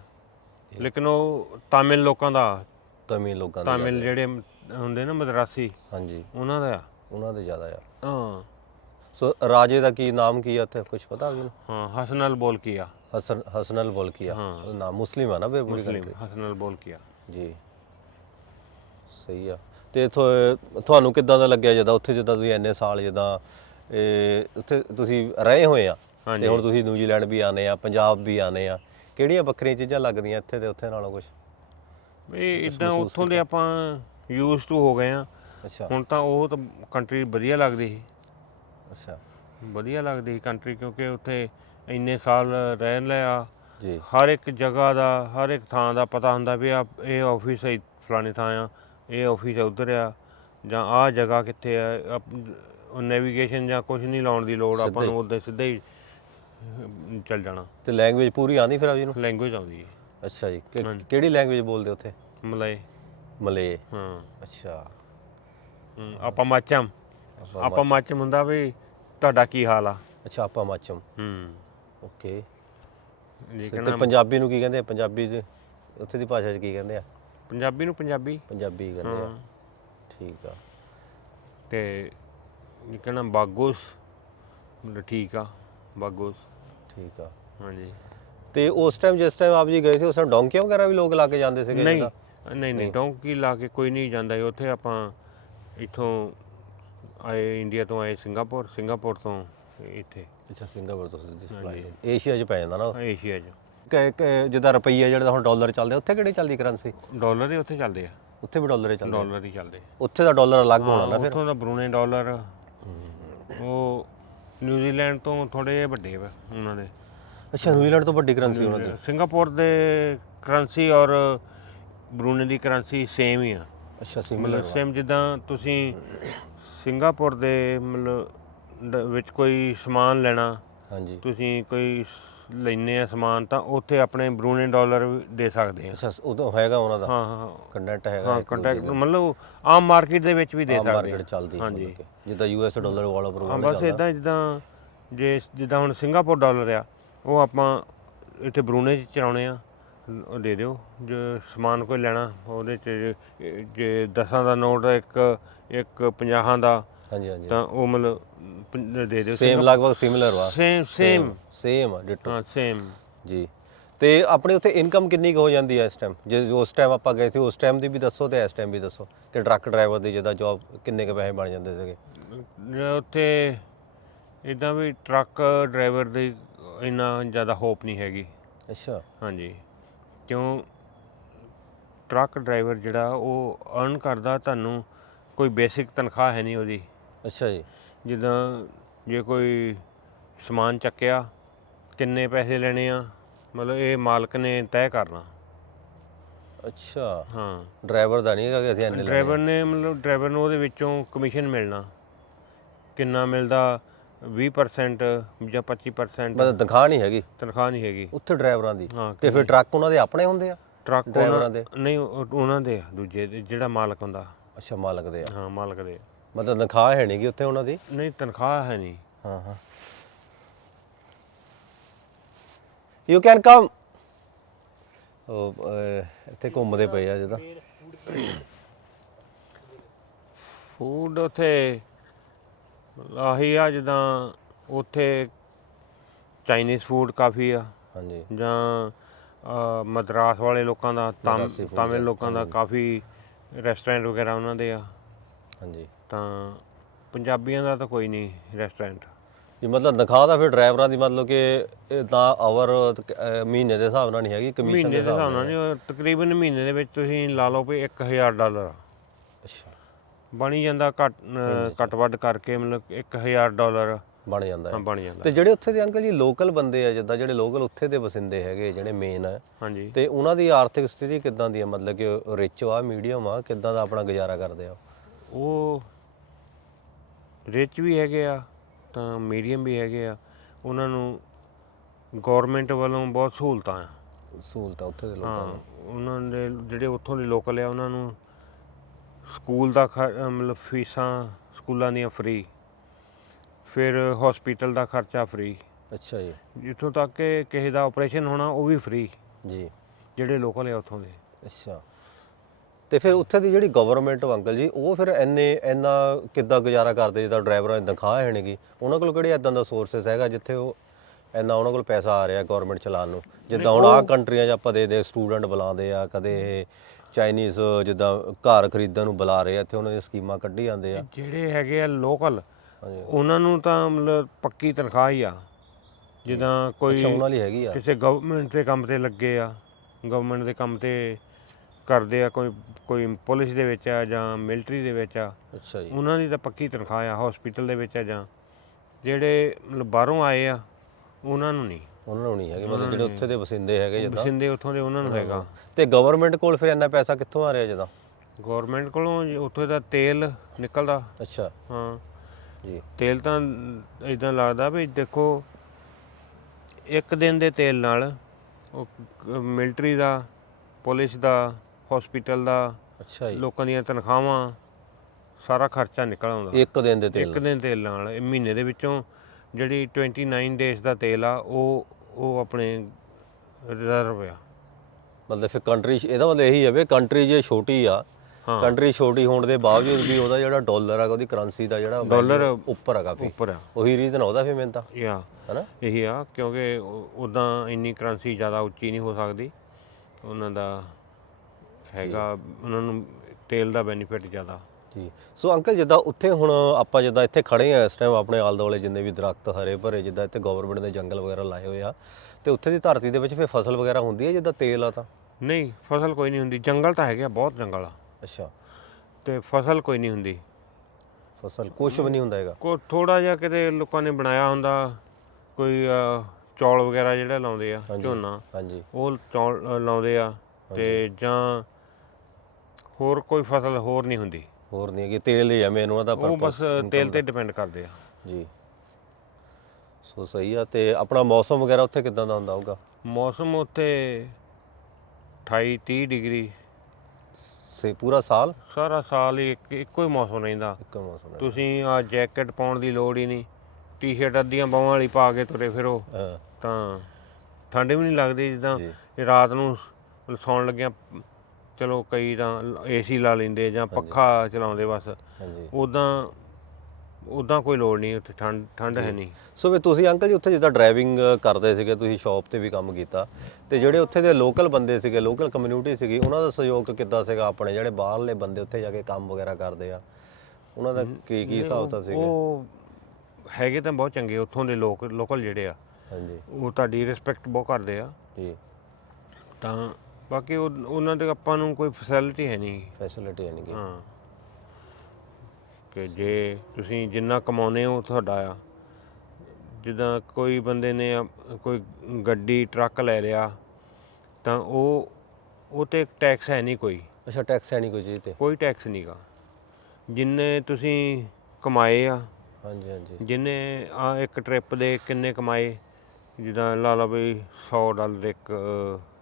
ਲੇਕਿਨ ਉਹ ਤਾਮਿਲ ਲੋਕਾਂ ਦਾ।
ਤਮਿਲ ਲੋਕਾਂ ਦੇ
ਤਾਮਿਲ ਜਿਹੜੇ ਹੁੰਦੇ ਨਾ ਮਦਰਾਸੀ।
ਹਾਂਜੀ।
ਉਹਨਾਂ ਦਾ ਆ।
ਉਹਨਾਂ ਦੇ ਜ਼ਿਆਦਾ ਆ।
ਹਾਂ।
ਸੋ ਰਾਜੇ ਦਾ ਕੀ ਨਾਮ ਕੀ ਆ ਉੱਥੇ? ਕੁਝ ਪਤਾ ਵੀ
ਹਾਂ ਹਸਨਲ ਬੋਲ ਕੀਆ
ਹਸਨ ਹਸਨਲ ਬੋਲਕੀਆ
ਹਾਂ।
ਨਾਮ ਮੁਸਲਿਮ ਆ ਨਾ ਵੇ ਪੂਰੀ
ਮੁਸਲਿਮ? ਹਸਨਲ ਬੋਲ ਕੀਆ
ਜੀ। ਸਹੀ ਆ। ਤੇ ਇੱਥੋਂ ਤੁਹਾਨੂੰ ਕਿੱਦਾਂ ਦਾ ਲੱਗਿਆ ਜਦੋਂ ਉੱਥੇ ਜਿੱਦਾਂ ਤੁਸੀਂ ਇੰਨੇ ਸਾਲ ਜਿੱਦਾਂ ਇਹ ਉੱਥੇ ਤੁਸੀਂ ਰਹੇ ਹੋਏ ਆ? ਤੇ। ਹੁਣ ਤੁਸੀਂ ਨਿਊਜ਼ੀਲੈਂਡ ਵੀ ਆਨੇ ਆ ਪੰਜਾਬ ਵੀ ਆਨੇ ਆ। ਕਿਹੜੀਆਂ ਵੱਖਰੀਆਂ ਚੀਜ਼ਾਂ ਲੱਗਦੀਆਂ ਇੱਥੇ ਤੇ ਉੱਥੇ ਨਾਲੋਂ ਕੁਝ
ਇਹ ਇਦਾਂ ਉੱਥੋਂ ਦੇ ਆਪਾਂ ਯੂਜ਼ ਟੂ ਹੋ ਗਏ ਆ।
ਅੱਛਾ।
ਹੁਣ ਤਾਂ ਉਹ ਤਾਂ ਕੰਟਰੀ ਵਧੀਆ ਲੱਗਦੀ ਸੀ।
ਅੱਛਾ।
ਵਧੀਆ ਲੱਗਦੀ ਕੰਟਰੀ ਕਿਉਂਕਿ ਉੱਥੇ ਇੰਨੇ ਸਾਲ ਰਹਿਣ ਲਿਆ
ਜੀ।
ਹਰ ਇੱਕ ਜਗ੍ਹਾ ਦਾ ਹਰ ਇੱਕ ਥਾਂ ਦਾ ਪਤਾ ਹੁੰਦਾ ਵੀ ਆ ਇਹ ਆਫਿਸ ਹੈ ਫਲਾਣੀ ਥਾਂ ਆ ਇਹ ਆਫਿਸ ਉਧਰ ਆ। ਜਾਂ ਆਹ ਜਗ੍ਹਾ ਕਿੱਥੇ ਆ ਨੈਵੀਗੇਸ਼ਨ ਜਾਂ ਕੁਝ ਨਹੀਂ ਲਾਉਣ ਦੀ ਲੋੜ ਆਪਾਂ। ਨੂੰ ਉੱਧਰ ਸਿੱਧਾ ਹੀ ਚੱਲ ਜਾਣਾ।
ਤੇ ਲੈਂਗੁਏਜ ਪੂਰੀ ਆਂਦੀ ਫਿਰ ਆਪ ਜੀ ਨੂੰ?
ਲੈਂਗੁਏਜ ਆਉਂਦੀ ਹੈ।
ਅੱਛਾ ਜੀ। ਕਿਹੜੀ ਲੈਂਗੁਏਜ ਬੋਲਦੇ ਉੱਥੇ?
ਮਲਾਈ
ਮਲੇ
ਹਾਂ।
ਅੱਛਾ।
ਆਪਾਂ ਮਾਚਮ।
ਆਪਾਂ
ਮਾਚਮ ਹੁੰਦਾ ਵੀ ਤੁਹਾਡਾ ਕੀ ਹਾਲ ਆ?
ਅੱਛਾ ਆਪਾਂ ਮਾਚਮ।
ਹੂੰ।
ਓਕੇ। ਤੇ ਪੰਜਾਬੀ ਨੂੰ ਕੀ ਕਹਿੰਦੇ ਆ? ਪੰਜਾਬੀ ਦੇ ਉੱਥੇ ਦੀ ਭਾਸ਼ਾ 'ਚ ਕੀ ਕਹਿੰਦੇ ਆ?
ਪੰਜਾਬੀ ਨੂੰ ਪੰਜਾਬੀ।
ਪੰਜਾਬੀ ਕਹਿੰਦੇ ਆ।
ਹਾਂ।
ਠੀਕ ਆ।
ਤੇ ਇਹ ਕਹਿੰਦਾ ਬਾਗੋਸ। ਮਤਲਬ ਠੀਕ ਆ ਬਾਗੋਸ।
ਠੀਕ ਆ।
ਹਾਂਜੀ।
ਤੇ ਉਸ ਟਾਈਮ ਜਿਸ ਟਾਈਮ ਆਪ ਜੀ ਗਏ ਸੀ ਉਸ ਟਾਈਮ ਡੋਂਕੀਆਂ ਵਗੈਰਾ ਵੀ ਲੋਕ ਲਾ ਕੇ ਜਾਂਦੇ ਸੀਗੇ
ਨਹੀਂ।
ਜਿੱਦਾਂ?
ਨਹੀਂ ਨਹੀਂ ਡੌਂਕੀ ਲਾ ਕੇ ਕੋਈ ਨਹੀਂ ਜਾਂਦਾ ਜੀ। ਉੱਥੇ ਆਪਾਂ ਇੱਥੋਂ ਆਏ ਇੰਡੀਆ ਤੋਂ ਆਏ ਸਿੰਗਾਪੁਰ ਸਿੰਗਾਪੁਰ ਤੋਂ ਇੱਥੇ।
ਅੱਛਾ ਸਿੰਗਾਪੁਰ ਤੋਂ ਸਿੱਧੀ
ਹਾਂਜੀ।
ਫਲਾਈਟ। ਏਸ਼ੀਆ 'ਚ ਪੈ ਜਾਂਦਾ ਨਾ ਉਹ।
ਏਸ਼ੀਆ 'ਚ।
ਕਿ- ਕਿ ਜਿੱਦਾਂ ਰੁਪਈਆ ਜਿਹੜਾ ਹੁਣ ਡਾਲਰ ਚੱਲਦੇ ਉੱਥੇ ਕਿਹੜੀ ਚੱਲਦੀ ਕਰੰਸੀ?
ਡਾਲਰ ਹੀ ਉੱਥੇ ਚੱਲਦੇ ਆ।
ਉੱਥੇ ਵੀ ਡਾਲਰ ਹੀ ਚੱਲਦੇ।
ਡਾਲਰ ਹੀ ਚੱਲਦੇ
ਉੱਥੇ ਦਾ ਡਾਲਰ ਅਲੱਗ ਹੋਣਾ ਨਾ ਫਿਰ।
ਉੱਥੋਂ ਦਾ ਬਰੂਨੇ ਡਾਲਰ। ਉਹ ਨਿਊਜ਼ੀਲੈਂਡ ਤੋਂ ਥੋੜੇ ਜਿਹੇ ਵੱਡੇ ਆ ਉਹਨਾਂ ਦੇ।
ਅੱਛਾ ਨਿਊਜ਼ੀਲੈਂਡ ਤੋਂ ਵੱਡੀ ਕਰੰਸੀ ਉਹਨਾਂ ਦੀ।
ਸਿੰਗਾਪੁਰ ਦੇ ਕਰੰਸੀ ਔਰ ਬਰੂਨੇ ਦੀ ਕਰੰਸੀ ਸੇਮ ਹੀ ਆ।
ਅੱਛਾ ਸਿਮਿਲਰ
ਮਤਲਬ ਸੇਮ ਜਿੱਦਾਂ ਤੁਸੀਂ ਸਿੰਗਾਪੁਰ ਦੇ ਮਤਲਬ ਵਿੱਚ ਕੋਈ ਸਮਾਨ ਲੈਣਾ
ਹਾਂਜੀ।
ਤੁਸੀਂ ਕੋਈ ਲੈਨੇ ਆ ਸਮਾਨ ਤਾਂ ਉੱਥੇ ਆਪਣੇ ਬਰੂਨੇ ਡਾਲਰ ਦੇ ਸਕਦੇ ਆ।
ਅੱਛਾ ਉਦੋਂ ਹੈਗਾ ਉਹਨਾਂ ਦਾ?
ਹਾਂ ਹਾਂ।
ਕੰਟੈਂਟ ਹੈਗਾ
ਹਾਂ ਕੰਟੈਕਟ। ਮਤਲਬ ਆਮ ਮਾਰਕੀਟ ਦੇ ਵਿੱਚ ਵੀ ਦੇ ਸਕਦੇ
ਮਾਰਕੀਟ
ਆ
ਚੱਲਦੀ ਹੈ
ਹਾਂਜੀ।
ਜਿੱਦਾਂ ਯੂਐਸ ਡਾਲਰ ਵਾਲਾ
ਹਾਂ
ਪ੍ਰੋਗਰਾਮ
ਬਸ
ਚੱਲਦਾ।
ਇਦਾਂ ਜਿੱਦਾਂ ਜੇ ਜਿੱਦਾਂ ਹੁਣ ਸਿੰਗਾਪੁਰ ਡਾਲਰ ਆ ਉਹ ਆਪਾਂ ਇੱਥੇ ਬਰੂਨੇ 'ਚ ਚਲਾਉਣੇ ਆ। ਉਹ ਦੇ ਦਿਓ ਜੇ ਸਮਾਨ ਕੋਈ ਲੈਣਾ ਉਹਦੇ 'ਚ ਜੇ- ਜੇ ਦਸਾਂ ਦਾ ਨੋਟ ਇੱਕ ਇੱਕ 50 ਦਾ
ਹਾਂਜੀ ਹਾਂਜੀ।
ਤਾਂ ਉਹ ਮਤਲਬ ਪੰ- ਦੇ ਦਿਓ
ਸੇਮ ਲਗਭਗ ਸਿਮਿਲਰ ਵਾ।
Same same
same ditto.
ਹਾਂ ਸੇਮ
ਜੀ। ਤੇ ਆਪਣੇ ਉੱਥੇ ਇਨਕਮ ਕਿੰਨੀ ਕੁ ਹੋ ਜਾਂਦੀ ਹੈ ਇਸ ਟਾਈਮ ਜੇ ਉਸ ਟਾਈਮ ਆਪਾਂ ਗਏ ਸੀ ਉਸ ਟਾਈਮ ਦੀ ਵੀ ਦੱਸੋ ਤੇ ਇਸ ਟਾਈਮ ਵੀ ਦੱਸੋ। ਕਿ ਟਰੱਕ ਡਰਾਈਵਰ ਦੀ ਜਿਹਦਾ ਜੌਬ ਕਿੰਨੇ ਕੁ ਪੈਸੇ ਬਣ ਜਾਂਦੇ ਸੀਗੇ?
ਉੱਥੇ ਇਦਾਂ ਵੀ ਟਰੱਕ ਡਰਾਈਵਰ ਦੀ ਇੰਨਾ ਜ਼ਿਆਦਾ ਹੋਪ ਨਹੀਂ ਹੈਗੀ।
ਅੱਛਾ।
ਹਾਂਜੀ। ਕਿਉਂ ਟਰੱਕ ਡਰਾਈਵਰ ਜਿਹੜਾ ਉਹ ਅਰਨ ਕਰਦਾ ਤੁਹਾਨੂੰ ਕੋਈ ਬੇਸਿਕ ਤਨਖਾਹ ਹੈ ਨਹੀਂ ਉਹਦੀ।
ਅੱਛਾ ਜੀ।
ਜਿੱਦਾਂ ਜੇ ਕੋਈ ਸਮਾਨ ਚੱਕਿਆ ਕਿੰਨੇ ਪੈਸੇ ਲੈਣੇ ਆ ਮਤਲਬ ਇਹ ਮਾਲਕ ਨੇ ਤੈਅ ਕਰਨਾ।
ਅੱਛਾ।
ਹਾਂ।
ਡਰਾਈਵਰ ਦਾ ਨਹੀਂ ਹੈਗਾ ਕਿ ਅਸੀਂ ਇੰਨੇ ਲੈਣੇ
ਡਰਾਈਵਰ ਨੇ ਮਤਲਬ ਡਰਾਈਵਰ ਨੂੰ ਉਹਦੇ ਵਿੱਚੋਂ ਕਮਿਸ਼ਨ ਮਿਲਣਾ। ਕਿੰਨਾ ਮਿਲਦਾ 20% ਜਾਂ 25%
ਮਤਲਬ ਤਨਖਾਹ ਨਹੀਂ ਹੈਗੀ।
ਤਨਖਾਹ ਨਹੀਂ ਹੈਗੀ।
ਉੱਥੇ ਡਰਾਈਵਰਾਂ ਦੀ।
ਹਾਂ
ਤੇ ਫਿਰ ਟਰੱਕ ਉਹਨਾਂ ਦੇ ਆਪਣੇ ਹੁੰਦੇ ਆ?
ਟਰੱਕ
ਡਰਾਈਵਰਾਂ
ਉਹਨਾਂ
ਦੇ?
ਨਹੀਂ ਉਹ- ਉਹਨਾਂ ਦੇ ਆ, ਦੂਜੇ ਦੇ, ਜਿਹੜਾ ਮਾਲਕ ਹੁੰਦਾ।
ਅੱਛਾ ਮਾਲਕ ਦੇ ਆ।
ਹਾਂ ਮਾਲਕ ਦੇ
ਮਤਲਬ ਤਨਖਾਹ ਹੈ ਨਹੀਂਗੀ ਉੱਥੇ ਉਹਨਾਂ ਦੀ?
ਨਹੀਂ ਤਨਖਾਹ ਹੈ ਨਹੀਂ।
ਹਾਂ ਹਾਂ। You can come. ਉਹ ਅਹ, ਇੱਥੇ ਘੁੰਮਦੇ ਪਏ ਆ ਜਿਹਦਾ
ਫੂਡ ਉਥੇ ਆਹੀ ਆ ਜਿੱਦਾਂ ਉੱਥੇ ਚਾਈਨੀਜ਼ ਫੂਡ ਕਾਫੀ ਆ।
ਹਾਂਜੀ।
ਜਾਂ ਮਦਰਾਸ ਵਾਲੇ ਲੋਕਾਂ ਦਾ ਤਾਮ-
ਮਦਰਾਸੀ food
ਤਾਮਿਲ ਲੋਕਾਂ ਦਾ। ਕਾਫੀ ਰੈਸਟੋਰੈਂਟ ਵਗੈਰਾ ਉਹਨਾਂ ਦੇ ਆ।
ਹਾਂਜੀ।
ਤਾਂ ਪੰਜਾਬੀਆਂ ਦਾ ਤਾਂ ਕੋਈ ਨਹੀਂ ਰੈਸਟੋਰੈਂਟ
ਇਹ ਮਤਲਬ ਤਨਖਾਹ ਤਾਂ ਫਿਰ ਡਰਾਈਵਰਾਂ ਦੀ ਮਤਲਬ ਕਿ ਇਹ ਤਾਂ ਆਵਰ ਮਹੀਨੇ ਦੇ ਹਿਸਾਬ ਨਾਲ ਨਹੀਂ ਹੈਗੀ ਕਮਿਸ਼ਨ
ਮਹੀਨੇ ਦੇ ਹਿਸਾਬ ਨਾਲ ਨਹੀਂ ਉਹ ਤਕਰੀਬਨ ਮਹੀਨੇ ਦੇ ਵਿੱਚ ਤੁਸੀਂ ਲਾ ਲਓ ਵੀ 1000 ਡਾਲਰ
ਅੱਛਾ।
ਬਣੀ ਜਾਂਦਾ ਘੱਟ ਅ, ਘੱਟ ਵੱਧ ਕਰਕੇ ਮਤਲਬ 1000 ਡਾਲਰ।
ਬਣ ਜਾਂਦਾ ਹੈ।
ਬਣ ਜਾਂਦਾ
ਤੇ ਜਿਹੜੇ ਉੱਥੇ ਦੇ ਅੰਕਲ ਜੀ ਲੋਕਲ ਬੰਦੇ ਆ ਜਿੱਦਾਂ ਜਿਹੜੇ ਲੋਕਲ ਉੱਥੇ ਦੇ ਵਸਿੰਦੇ ਹੈਗੇ ਜਿਹੜੇ ਮੇਨ ਆ
ਹਾਂਜੀ।
ਤੇ ਉਹਨਾਂ ਦੀ ਆਰਥਿਕ ਸਥਿਤੀ ਕਿੱਦਾਂ ਦੀ ਹੈ ਮਤਲਬ ਕਿ ਰਿਚ ਆ ਮੀਡੀਅਮ ਆ ਕਿੱਦਾਂ ਦਾ ਆਪਣਾ ਗੁਜ਼ਾਰਾ ਕਰਦੇ ਆ?
ਉਹ ਰਿਚ ਵੀ ਹੈਗੇ ਆ ਤਾਂ ਮੀਡੀਅਮ ਵੀ ਹੈਗੇ ਆ। ਉਹਨਾਂ ਨੂੰ ਗਵਰਨਮੈਂਟ ਵੱਲੋਂ ਬਹੁਤ ਸਹੂਲਤਾਂ ਆ।
ਸਹੂਲਤਾਂ ਉੱਥੇ ਦੇ ਲੋਕਾਂ ਨੂੰ।
ਉਹਨਾਂ ਦੇ ਜਿਹੜੇ ਉੱਥੋਂ ਦੇ ਲੋਕਲ ਆ ਉਹਨਾਂ ਨੂੰ ਸਕੂਲ ਦਾ ਮਤਲਬ ਫੀਸਾਂ ਸਕੂਲਾਂ ਦੀਆਂ ਫ੍ਰੀ ਫਿਰ ਹਸਪੀਟਲ ਦਾ ਖਰਚਾ ਫ੍ਰੀ
ਅੱਛਾ ਜੀ।
ਜਿੱਥੋਂ ਤੱਕ ਕਿ ਕਿਸੇ ਦਾ ਆਪਰੇਸ਼ਨ ਹੋਣਾ ਉਹ ਵੀ ਫ੍ਰੀ
ਜੀ।
ਜਿਹੜੇ ਲੋਕਲ ਆ ਉੱਥੋਂ ਦੇ।
ਅੱਛਾ। ਤੇ ਫਿਰ ਉੱਥੇ ਦੀ ਜਿਹੜੀ ਗਵਰਨਮੈਂਟ ਅੰਕਲ ਜੀ ਉਹ ਫਿਰ ਇੰਨੇ ਇੰਨਾ ਕਿੱਦਾਂ ਗੁਜ਼ਾਰਾ ਕਰਦੇ ਜਿੱਦਾਂ ਡਰਾਈਵਰਾਂ ਦੀ ਤਨਖਾਹ ਹੈ ਨਹੀਂਗੀ ਉਹਨਾਂ ਕੋਲ ਕਿਹੜੇ ਇਦਾਂ ਦਾ ਸੋਰਸਸ ਹੈਗਾ ਜਿੱਥੇ ਉਹ ਇੰਨਾ ਉਹਨਾਂ ਕੋਲ ਪੈਸਾ ਆ ਰਿਹਾ ਗਵਰਨਮੈਂਟ ਚਲਾਉਣ ਨੂੰ। ਜਿੱਦਾਂ ਹੁਣ ਆਹ ਕੰਟਰੀਆਂ 'ਚ ਆਪਾਂ ਦੇ ਦੇ ਸਟੂਡੈਂਟ ਬੁਲਾਉਂਦੇ ਆ ਕਦੇ ਇਹ ਚਾਈਨੀਜ਼ ਜਿੱਦਾਂ ਘਰ ਖਰੀਦਣ ਨੂੰ ਬੁਲਾ ਰਹੇ ਆ ਇੱਥੇ ਉਹਨਾਂ ਦੀਆਂ ਸਕੀਮਾਂ ਕੱਢੀ ਜਾਂਦੇ ਆ।
ਜਿਹੜੇ ਹੈਗੇ ਆ ਲੋਕਲ ਉਹਨਾਂ ਨੂੰ ਤਾਂ ਮਤਲਬ ਪੱਕੀ ਤਨਖਾਹ ਹੀ ਆ। ਜਿੱਦਾਂ ਕੋਈ
ਅੱਛਾ ਉਹਨਾਂ ਲਈ ਹੈਗੀ ਆ।
ਕਿਸੇ ਗਵਰਨਮੈਂਟ ਦੇ ਕੰਮ ਤੇ ਲੱਗੇ ਆ ਗਵਰਨਮੈਂਟ ਦੇ ਕੰਮ ਤੇ ਕਰਦੇ ਆ ਕੋਈ ਕੋਈ ਪੁਲਿਸ ਦੇ ਵਿੱਚ ਆ ਜਾਂ ਮਿਲਟਰੀ ਦੇ ਵਿੱਚ ਆ
ਅੱਛਾ ਜੀ।
ਉਹਨਾਂ ਦੀ ਤਾਂ ਪੱਕੀ ਤਨਖਾਹ ਆ ਹਸਪੀਟਲ ਦੇ ਵਿੱਚ ਆ ਜਾਂ ਜਿਹੜੇ ਮਤਲਬ ਬਾਹਰੋਂ ਆਏ ਆ ਉਹਨਾਂ ਨੂੰ ਨਹੀਂ।
ਉਹਨਾਂ ਨੂੰ ਨਹੀਂ ਹੈਗੇ ਮਤਲਬ ਜਿਹੜੇ ਉੱਥੇ ਦੇ ਵਸਿੰਦੇ ਹੈਗੇ ਜਿੱਦਾਂ।
ਬਸਿੰਦੇ ਉੱਥੋਂ ਦੇ ਉਹਨਾਂ ਨੂੰ ਹੈਗਾ।
ਤੇ ਗਵਰਨਮੈਂਟ ਕੋਲ ਫਿਰ ਇੰਨਾ ਪੈਸਾ ਕਿੱਥੋਂ ਆ ਰਿਹਾ ਜਿੱਦਾਂ?
ਗਵਰਨਮੈਂਟ ਕੋਲੋਂ ਜੀ ਉੱਥੇ ਦਾ ਤੇਲ ਨਿਕਲਦਾ।
ਅੱਛਾ।
ਹਾਂ।
ਜੀ।
ਤੇਲ ਤਾਂ ਇਦਾਂ ਲੱਗਦਾ ਵੀ ਦੇਖੋ ਇੱਕ ਦਿਨ ਦੇ ਤੇਲ ਨਾਲ ਉਹ ਮਿਲਟਰੀ ਦਾ ਪੁਲਿਸ ਦਾ ਹਸਪੀਟਲ ਦਾ
ਅੱਛਾ ਜੀ।
ਲੋਕਾਂ ਦੀਆਂ ਤਨਖਾਹਾਂ ਸਾਰਾ ਖਰਚਾ ਨਿਕਲ ਆਉਂਦਾ।
ਇੱਕ ਦਿਨ ਦੇ ਤੇਲ
ਇੱਕ ਦਿਨ ਤੇਲ ਨਾਲ ਇਹ ਮਹੀਨੇ ਦੇ ਵਿੱਚੋਂ ਜਿਹੜੀ 29 ਡੇਜ਼ ਦਾ ਤੇਲ ਆ ਉਹ ਉਹ ਆਪਣੇ ਰਿਜ਼ਰਵ ਆ
ਮਤਲਬ ਫਿਰ ਕੰਟਰੀ ਇਹਦਾ ਮਤਲਬ ਇਹੀ ਹੈ ਵੀ ਕੰਟਰੀ ਜੇ ਛੋਟੀ ਆ
ਹਾਂ।
ਕੰਟਰੀ ਛੋਟੀ ਹੋਣ ਦੇ ਬਾਵਜੂਦ ਵੀ ਉਹਦਾ ਜਿਹੜਾ ਡਾਲਰ ਹੈਗਾ ਉਹਦੀ ਕਰੰਸੀ ਦਾ ਜਿਹੜਾ value ਉੱਪਰ ਹੈਗਾ ਕਾਫੀ।
ਉੱਪਰ ਆ।
ਉਹੀ ਰੀਜ਼ਨ ਉਹਦਾ ਫਿਰ ਮੈਨੂੰ ਤਾਂ।
ਯਾ
ਹੈਨਾ?
ਇਹੀ ਆ ਕਿਉਂਕਿ ਉਦਾਂ ਇੰਨੀ ਕਰੰਸੀ ਜ਼ਿਆਦਾ ਉੱਚੀ ਨਹੀਂ ਹੋ ਸਕਦੀ। ਉਹਨਾਂ ਦਾ ਹੈਗਾ ਉਹਨਾਂ ਨੂੰ ਤੇਲ ਦਾ ਬੈਨੀਫਿਟ ਜ਼ਿਆਦਾ।
ਜੀ। ਸੋ ਅੰਕਲ ਜਿੱਦਾਂ ਉੱਥੇ ਹੁਣ ਆਪਾਂ ਜਿੱਦਾਂ ਇੱਥੇ ਖੜੇ ਆ ਇਸ ਟਾਈਮ ਆਪਣੇ ਆਲ ਦੁਆਲੇ ਜਿੰਨੇ ਵੀ ਦਰਖਤ ਹਰੇ ਭਰੇ ਜਿੱਦਾਂ ਇੱਥੇ ਗਵਰਨਮੈਂਟ ਦੇ ਜੰਗਲ ਵਗੈਰਾ ਲਾਏ ਹੋਏ ਆ ਤੇ ਉੱਥੇ ਦੀ ਧਰਤੀ ਦੇ ਵਿੱਚ ਫਿਰ ਫਸਲ ਵਗੈਰਾ ਹੁੰਦੀ ਹੈ ਜਿੱਦਾਂ ਤੇਲ ਆ ਤਾਂ?
ਨਹੀਂ ਫਸਲ ਕੋਈ ਨਹੀਂ ਹੁੰਦੀ। ਜੰਗਲ ਤਾਂ ਹੈਗੇ ਆ ਬਹੁਤ ਜੰਗਲ ਆ।
ਅੱਛਾ।
ਤੇ ਫਸਲ ਕੋਈ ਨਹੀਂ ਹੁੰਦੀ।
ਫਸਲ ਕੁਝ ਵੀ ਨਹੀਂ ਹੁੰਦਾ ਹੈਗਾ।
ਕੋ ਥੋੜਾ ਜਿਹਾ ਕਿਤੇ ਲੋਕਾਂ ਨੇ ਬਣਾਇਆ ਹੁੰਦਾ ਕੋਈ ਚੌਲ ਵਗੈਰਾ ਜਿਹੜਾ ਲਾਉਂਦੇ ਆ
ਹਾਂਜੀ।
ਝੋਨਾ
ਹਾਂਜੀ।
ਉਹ ਚੌਲ ਲਾਉਂਦੇ ਆ ਤੇ ਜਾਂ ਹੋਰ ਕੋਈ ਫਸਲ ਹੋਰ ਨਹੀਂ ਹੁੰਦੀ।
ਹੋਰ ਨਹੀਂ ਹੈਗੀ ਤੇਲ ਹੀ ਆ ਮੇਨ ਉਹਨਾਂ ਦਾ
ਉਹ ਬਸ ਤੇਲ ਤੇ ਡਿਪੈਂਡ ਕਰਦੇ ਆ।
ਜੀ। ਸੋ ਸਹੀ ਆ ਤੇ ਆਪਣਾ ਮੌਸਮ ਵਗੈਰਾ ਉੱਥੇ ਕਿਦਾਂ ਦਾ ਹੁੰਦਾ ਹੋਊਗਾ?
ਮੌਸਮ ਉੱਤੇ 28 30 ਡਿਗਰੀ।
ਸੇ ਪੂਰਾ ਸਾਲ?
ਸਾਰਾ ਸਾਲ ਹੀ ਇੱਕ ਇੱਕੋ ਹੀ ਮੌਸਮ ਰਹਿੰਦਾ।
ਇੱਕੋ ਮੌਸਮ ਹੈ
ਤੁਸੀਂ ਆ ਜੈਕਟ ਪਾਉਣ ਦੀ ਲੋੜ ਹੀ ਨਹੀਂ। ਟੀ-ਸ਼ਰਟ ਅੱਧੀਆਂ ਬਾਹਾਂ ਵਾਲੀ ਪਾ ਕੇ ਤੁਰੇ ਫਿਰੋ।
ਹਾਂ,
ਤਾਂ ਠੰਡ ਵੀ ਨਹੀਂ ਲੱਗਦੀ ਜਿੱਦਾਂ
ਜੀ।
ਇਹ ਰਾਤ ਨੂੰ ਸੌਣ ਲੱਗਿਆ ਚਲੋ ਕਈ ਤਾਂ ਏਸੀ ਲਾ ਲੈਂਦੇ ਜਾਂ ਪੱਖਾ ਚਲਾਉਂਦੇ ਬਸ।
ਹਾਂਜੀ।
ਉਦਾਂ ਉਦਾਂ ਕੋਈ ਲੋੜ ਨਹੀਂ ਉੱਥੇ ਠੰਡ ਠੰਡ ਹੈ ਨਹੀਂ।
ਸੋ ਵੀ ਤੁਸੀਂ ਅੰਕਲ ਜੀ ਉੱਥੇ ਜਿੱਦਾਂ ਡਰਾਈਵਿੰਗ ਕਰਦੇ ਸੀਗੇ ਤੁਸੀਂ ਸ਼ਾਪ ਤੇ ਵੀ ਕੰਮ ਕੀਤਾ ਤੇ ਜਿਹੜੇ ਉੱਥੇ ਦੇ ਲੋਕਲ ਬੰਦੇ ਸੀਗੇ ਲੋਕਲ ਕਮਿਊਨਿਟੀ ਸੀਗੀ ਉਹਨਾਂ ਦਾ ਸਹਿਯੋਗ ਕਿੱਦਾਂ ਸੀਗਾ ਆਪਣੇ? ਜਿਹੜੇ ਬਾਹਰਲੇ ਬੰਦੇ ਉੱਥੇ ਜਾ ਕੇ ਕੰਮ ਵਗੈਰਾ ਕਰਦੇ ਆ ਉਹਨਾਂ ਦਾ ਕੀ ਕੀ ਹਿਸਾਬ ਤਾਂ ਸੀਗਾ?
ਉਹ ਹੈਗੇ ਤਾਂ ਬਹੁਤ ਚੰਗੇ ਉੱਥੋਂ ਦੇ ਲੋਕ ਲੋਕਲ ਜਿਹੜੇ ਆ
ਹਾਂਜੀ।
ਉਹ ਤੁਹਾਡੀ ਰਿਸਪੈਕਟ ਬਹੁਤ ਕਰਦੇ ਆ।
ਜੀ।
ਤਾਂ ਬਾਕੀ ਉਹ- ਉਹਨਾਂ ਦੇ ਆਪਾਂ ਨੂੰ ਕੋਈ ਫੈਸਿਲਿਟੀ ਹੈ ਨਹੀਂ।
ਫੈਸਿਲਿਟੀ ਹੈ ਨਹੀਂ।
ਹਾਂ। ਕਿ ਜੇ ਤੁਸੀਂ ਜਿੰਨਾ ਕਮਾਉਨੇ ਹੋ ਤੁਹਾਡਾ ਆ ਜਿੱਦਾਂ ਕੋਈ ਬੰਦੇ ਨੇ ਕੋਈ ਗੱਡੀ ਟਰੱਕ ਲੈ ਲਿਆ ਤਾਂ ਉਹ ਉਹ ਤੇ ਟੈਕਸ ਹੈ ਨਹੀਂ ਕੋਈ।
ਅੱਛਾ ਟੈਕਸ ਹੈ ਨਹੀਂ ਕੋਈ ਚੀਜ਼ ਤੇ?
ਕੋਈ ਟੈਕਸ ਨਹੀਂਗਾ ਜਿੰਨੇ ਤੁਸੀਂ ਕਮਾਏ ਆ
ਹਾਂਜੀ ਹਾਂਜੀ।
ਜਿੰਨੇ ਆ ਇੱਕ ਟ੍ਰਿਪ ਦੇ ਕਿੰਨੇ ਕਮਾਏ ਜਿੱਦਾਂ ਲਾ ਲਾ ਵੀ 100 ਡਾਲਰ ਇੱਕ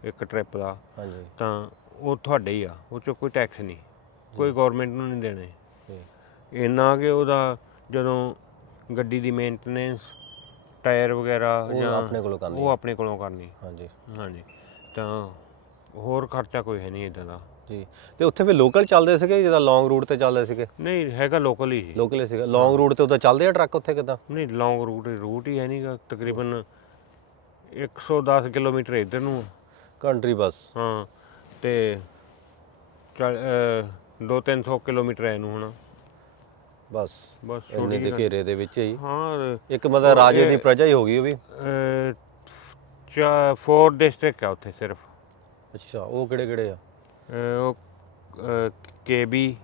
ਇੱਕ ਟ੍ਰਿਪ ਦਾ
ਹਾਂਜੀ।
ਤਾਂ ਉਹ ਤੁਹਾਡੇ ਹੀ ਆ ਉਹ ਚੋਂ ਕੋਈ ਟੈਕਸ ਨਹੀਂ ਕੋਈ ਗਵਰਨਮੈਂਟ ਨੂੰ ਨਹੀਂ ਦੇਣੇ। ਇੰਨਾ ਕਿ ਉਹਦਾ ਜਦੋਂ ਗੱਡੀ ਦੀ ਮੇਨਟੇਨੈਂਸ ਟਾਇਰ ਵਗੈਰਾ
ਉਹ
ਜਾਂ
ਆਪਣੇ ਕੋਲੋਂ ਕਰਨੀ।
ਉਹ ਆਪਣੇ ਕੋਲੋਂ ਕਰਨੀ।
ਹਾਂਜੀ।
ਹਾਂਜੀ। ਤਾਂ ਹੋਰ ਖਰਚਾ ਕੋਈ ਹੈ ਨਹੀਂ ਇਦਾਂ ਦਾ।
ਜੀ। ਤੇ ਉੱਥੇ ਵੀ ਲੋਕਲ ਚੱਲਦੇ ਸੀਗੇ ਜਿੱਦਾਂ ਲੌਂਗ ਰੂਟ ਤੇ ਚੱਲਦੇ ਸੀਗੇ?
ਨਹੀਂ ਹੈਗਾ ਲੋਕਲ ਹੀ।
ਲੋਕਲ ਹੀ ਸੀਗਾ। ਲੌਂਗ ਰੂਟ ਤੇ ਉਦੋਂ ਚੱਲਦੇ ਆ ਟਰੱਕ ਉੱਥੇ ਕਿਦਾਂ?
ਨਹੀਂ ਲੌਂਗ ਰੂਟ ਰੂਟ ਹੀ ਹੈ ਨਹੀਂਗਾ ਤਕਰੀਬਨ 110 ਕਿਲੋਮੀਟਰ ਇੱਧਰ ਨੂੰ
ਕੰਟਰੀ ਬੱਸ।
ਹਾਂ ਤੇ 2-300 ਕਿਲੋਮੀਟਰ ਐ ਨੂੰ ਹੁਣ।
ਬਸ
ਬਸ
ਇੰਨੇ ਦੇ ਘੇਰੇ ਦੇ ਵਿੱਚ ਹੀ।
ਹਾਂ
ਇੱਕ ਮਤਲਬ ਰਾਜੇ ਦੀ ਪ੍ਰਜਾ ਹੀ ਹੋ ਗਈ ਉਹ ਵੀ।
ਚਾ ਫੋਰ ਡਿਸਟ੍ਰਿਕਟ ਆ ਉੱਥੇ ਸਿਰਫ।
ਅੱਛਾ ਉਹ ਕਿਹੜੇ ਕਿਹੜੇ ਆ?
ਉਹ ਕੇਬੀ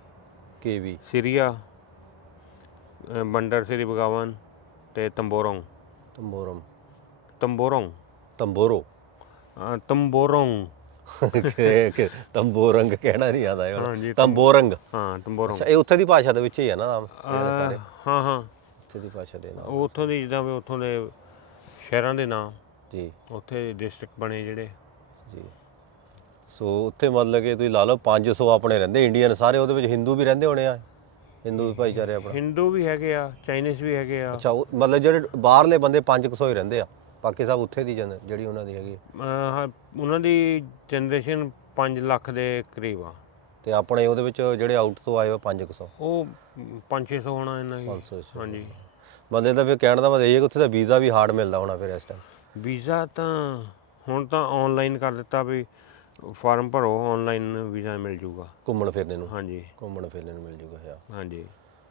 ਕੇਵੀ
ਸਿਰੀਆ ਬੰਡਰ ਸ੍ਰੀ ਬਗਾਵਨ ਤੇ ਤੰਬੋਰੋਂ ਤੰਬੋਰੋਂ
ਤੰਬੋਰੋ
ਤੰਬੋਰੋਂ
ਕਿ- ਕਿ ਤੰਬੋਰੰਗ ਕਹਿਣਾ ਨਹੀਂ ਆਦਾ
ਹਾਂਜੀ,
ਇਹ ਤੰਬੋਰੰਗ
ਹਾਂ ਤੰਬੋਰੋਂ
ਅੱਛਾ ਇਹ ਉੱਥੇ ਦੀ ਭਾਸ਼ਾ ਦੇ ਵਿੱਚ ਹੀ ਹੈ ਨਾ ਨਾਮ ਜਿਹੜੇ ਸਾਰੇ
ਅਹ, ਹਾਂ ਹਾਂ
ਉੱਥੇ ਦੀ ਭਾਸ਼ਾ ਦੇ ਨਾਮ
ਉੱਥੋਂ ਦੀ ਜਿੱਦਾਂ ਵੀ ਉੱਥੋਂ ਦੇ ਸ਼ਹਿਰਾਂ ਦੇ ਨਾਂ
ਜੀ
ਉੱਥੇ ਡਿਸਟ੍ਰਿਕਟ ਬਣੇ ਜਿਹੜੇ
ਜੀ ਸੋ ਉੱਥੇ ਮਤਲਬ ਕਿ ਤੁਸੀਂ ਲਾ ਲਓ 500 ਆਪਣੇ ਰਹਿੰਦੇ ਇੰਡੀਅਨ ਸਾਰੇ ਉਹਦੇ ਵਿੱਚ ਹਿੰਦੂ ਵੀ ਰਹਿੰਦੇ ਹੋਣੇ ਆ ਹਿੰਦੂ ਭਾਈਚਾਰੇ ਆਪਣਾ
ਹਿੰਦੂ ਵੀ ਹੈਗੇ ਆ ਚਾਈਨੀਜ਼ ਵੀ ਹੈਗੇ ਆ
ਅੱਛਾ ਉਹ- ਮਤਲਬ ਜਿਹੜੇ ਬਾਹਰਲੇ ਬੰਦੇ 500 ਹੀ ਰਹਿੰਦੇ ਆ ਬਾਕੀ ਸਭ ਉੱਥੇ ਦੀ ਜਨ ਜਿਹੜੀ ਉਹਨਾਂ ਦੀ ਹੈਗੀ ਆ।
ਅਹ, ਹਾਂ, ਉਹਨਾਂ ਦੀ ਜਨਰੇਸ਼ਨ 5 ਲੱਖ ਦੇ ਕਰੀਬ ਆ।
ਤੇ ਆਪਣੇ ਉਹਦੇ ਵਿੱਚ ਜਿਹੜੇ ਆਊਟ ਤੋਂ ਆਏ ਹੋ 500
ਉਹ 5-600 ਹੋਣਾ ਇਹਨਾਂ ਦੀ।
500 ਅੱਛਾ।
ਹਾਂਜੀ।
ਬੰਦੇ ਦਾ ਫਿਰ ਕਹਿਣ ਦਾ ਮਤਲਬ ਇਹ ਹੈ ਕਿ ਉੱਥੇ ਦਾ ਵੀਜ਼ਾ ਵੀ ਹਾਰਡ ਮਿਲਦਾ ਹੋਣਾ ਫਿਰ ਇਸ ਟਾਈਮ
ਵੀਜ਼ਾ ਤਾਂ ਹੁਣ ਤਾਂ ਆਨਲਾਈਨ ਕਰ ਦਿੱਤਾ ਵੀ ਫਾਰਮ ਭਰੋ ਆਨਲਾਈਨ ਵੀਜ਼ਾ ਮਿਲ ਜੂਗਾ।
ਘੁੰਮਣ ਫਿਰਨ ਨੂੰ।
ਹਾਂਜੀ।
ਘੁੰਮਣ ਫਿਰਨ ਨੂੰ ਮਿਲ ਜੂਗਾ ਯਾ
ਹਾਂਜੀ।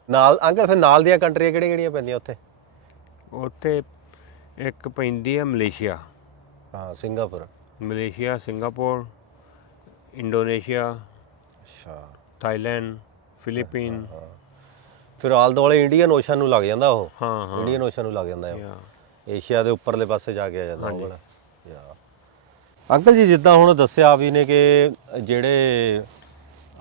ਨਾਲ ਅੰਕਲ ਫਿਰ ਨਾਲ ਦੀਆਂ ਕੰਟਰੀਆਂ ਕਿਹੜੀਆਂ ਕਿਹੜੀਆਂ ਪੈਂਦੀਆਂ ਉੱਥੇ?
ਉੱਥੇ ਇੱਕ ਪੈਂਦੀ ਆ ਮਲੇਸ਼ੀਆ।
ਹਾਂ ਸਿੰਗਾਪੁਰ।
ਮਲੇਸ਼ੀਆ ਸਿੰਗਾਪੁਰ ਇੰਡੋਨੇਸ਼ੀਆ
ਅੱਛਾ।
Thailand Philippine.
ਫਿਰ ਆਲ ਦੁਆਲੇ ਇੰਡੀਅਨ ਓਸ਼ਨ ਨੂੰ ਲੱਗ ਜਾਂਦਾ ਉਹ?
ਹਾਂ ਹਾਂ।
ਇੰਡੀਅਨ ਓਸ਼ਨ ਨੂੰ ਲੱਗ ਜਾਂਦਾ ਹੈ
ਯਾ।
ਏਸ਼ੀਆ ਦੇ ਉੱਪਰਲੇ ਪਾਸੇ ਜਾ ਕੇ ਆ ਜਾਂਦਾ ਉਹ ਵਾਲਾ? ਯਾ। ਅੰਕਲ ਜੀ ਜਿੱਦਾਂ ਹੁਣ ਦੱਸਿਆ ਵੀ ਨੇ ਕਿ ਜਿਹੜੇ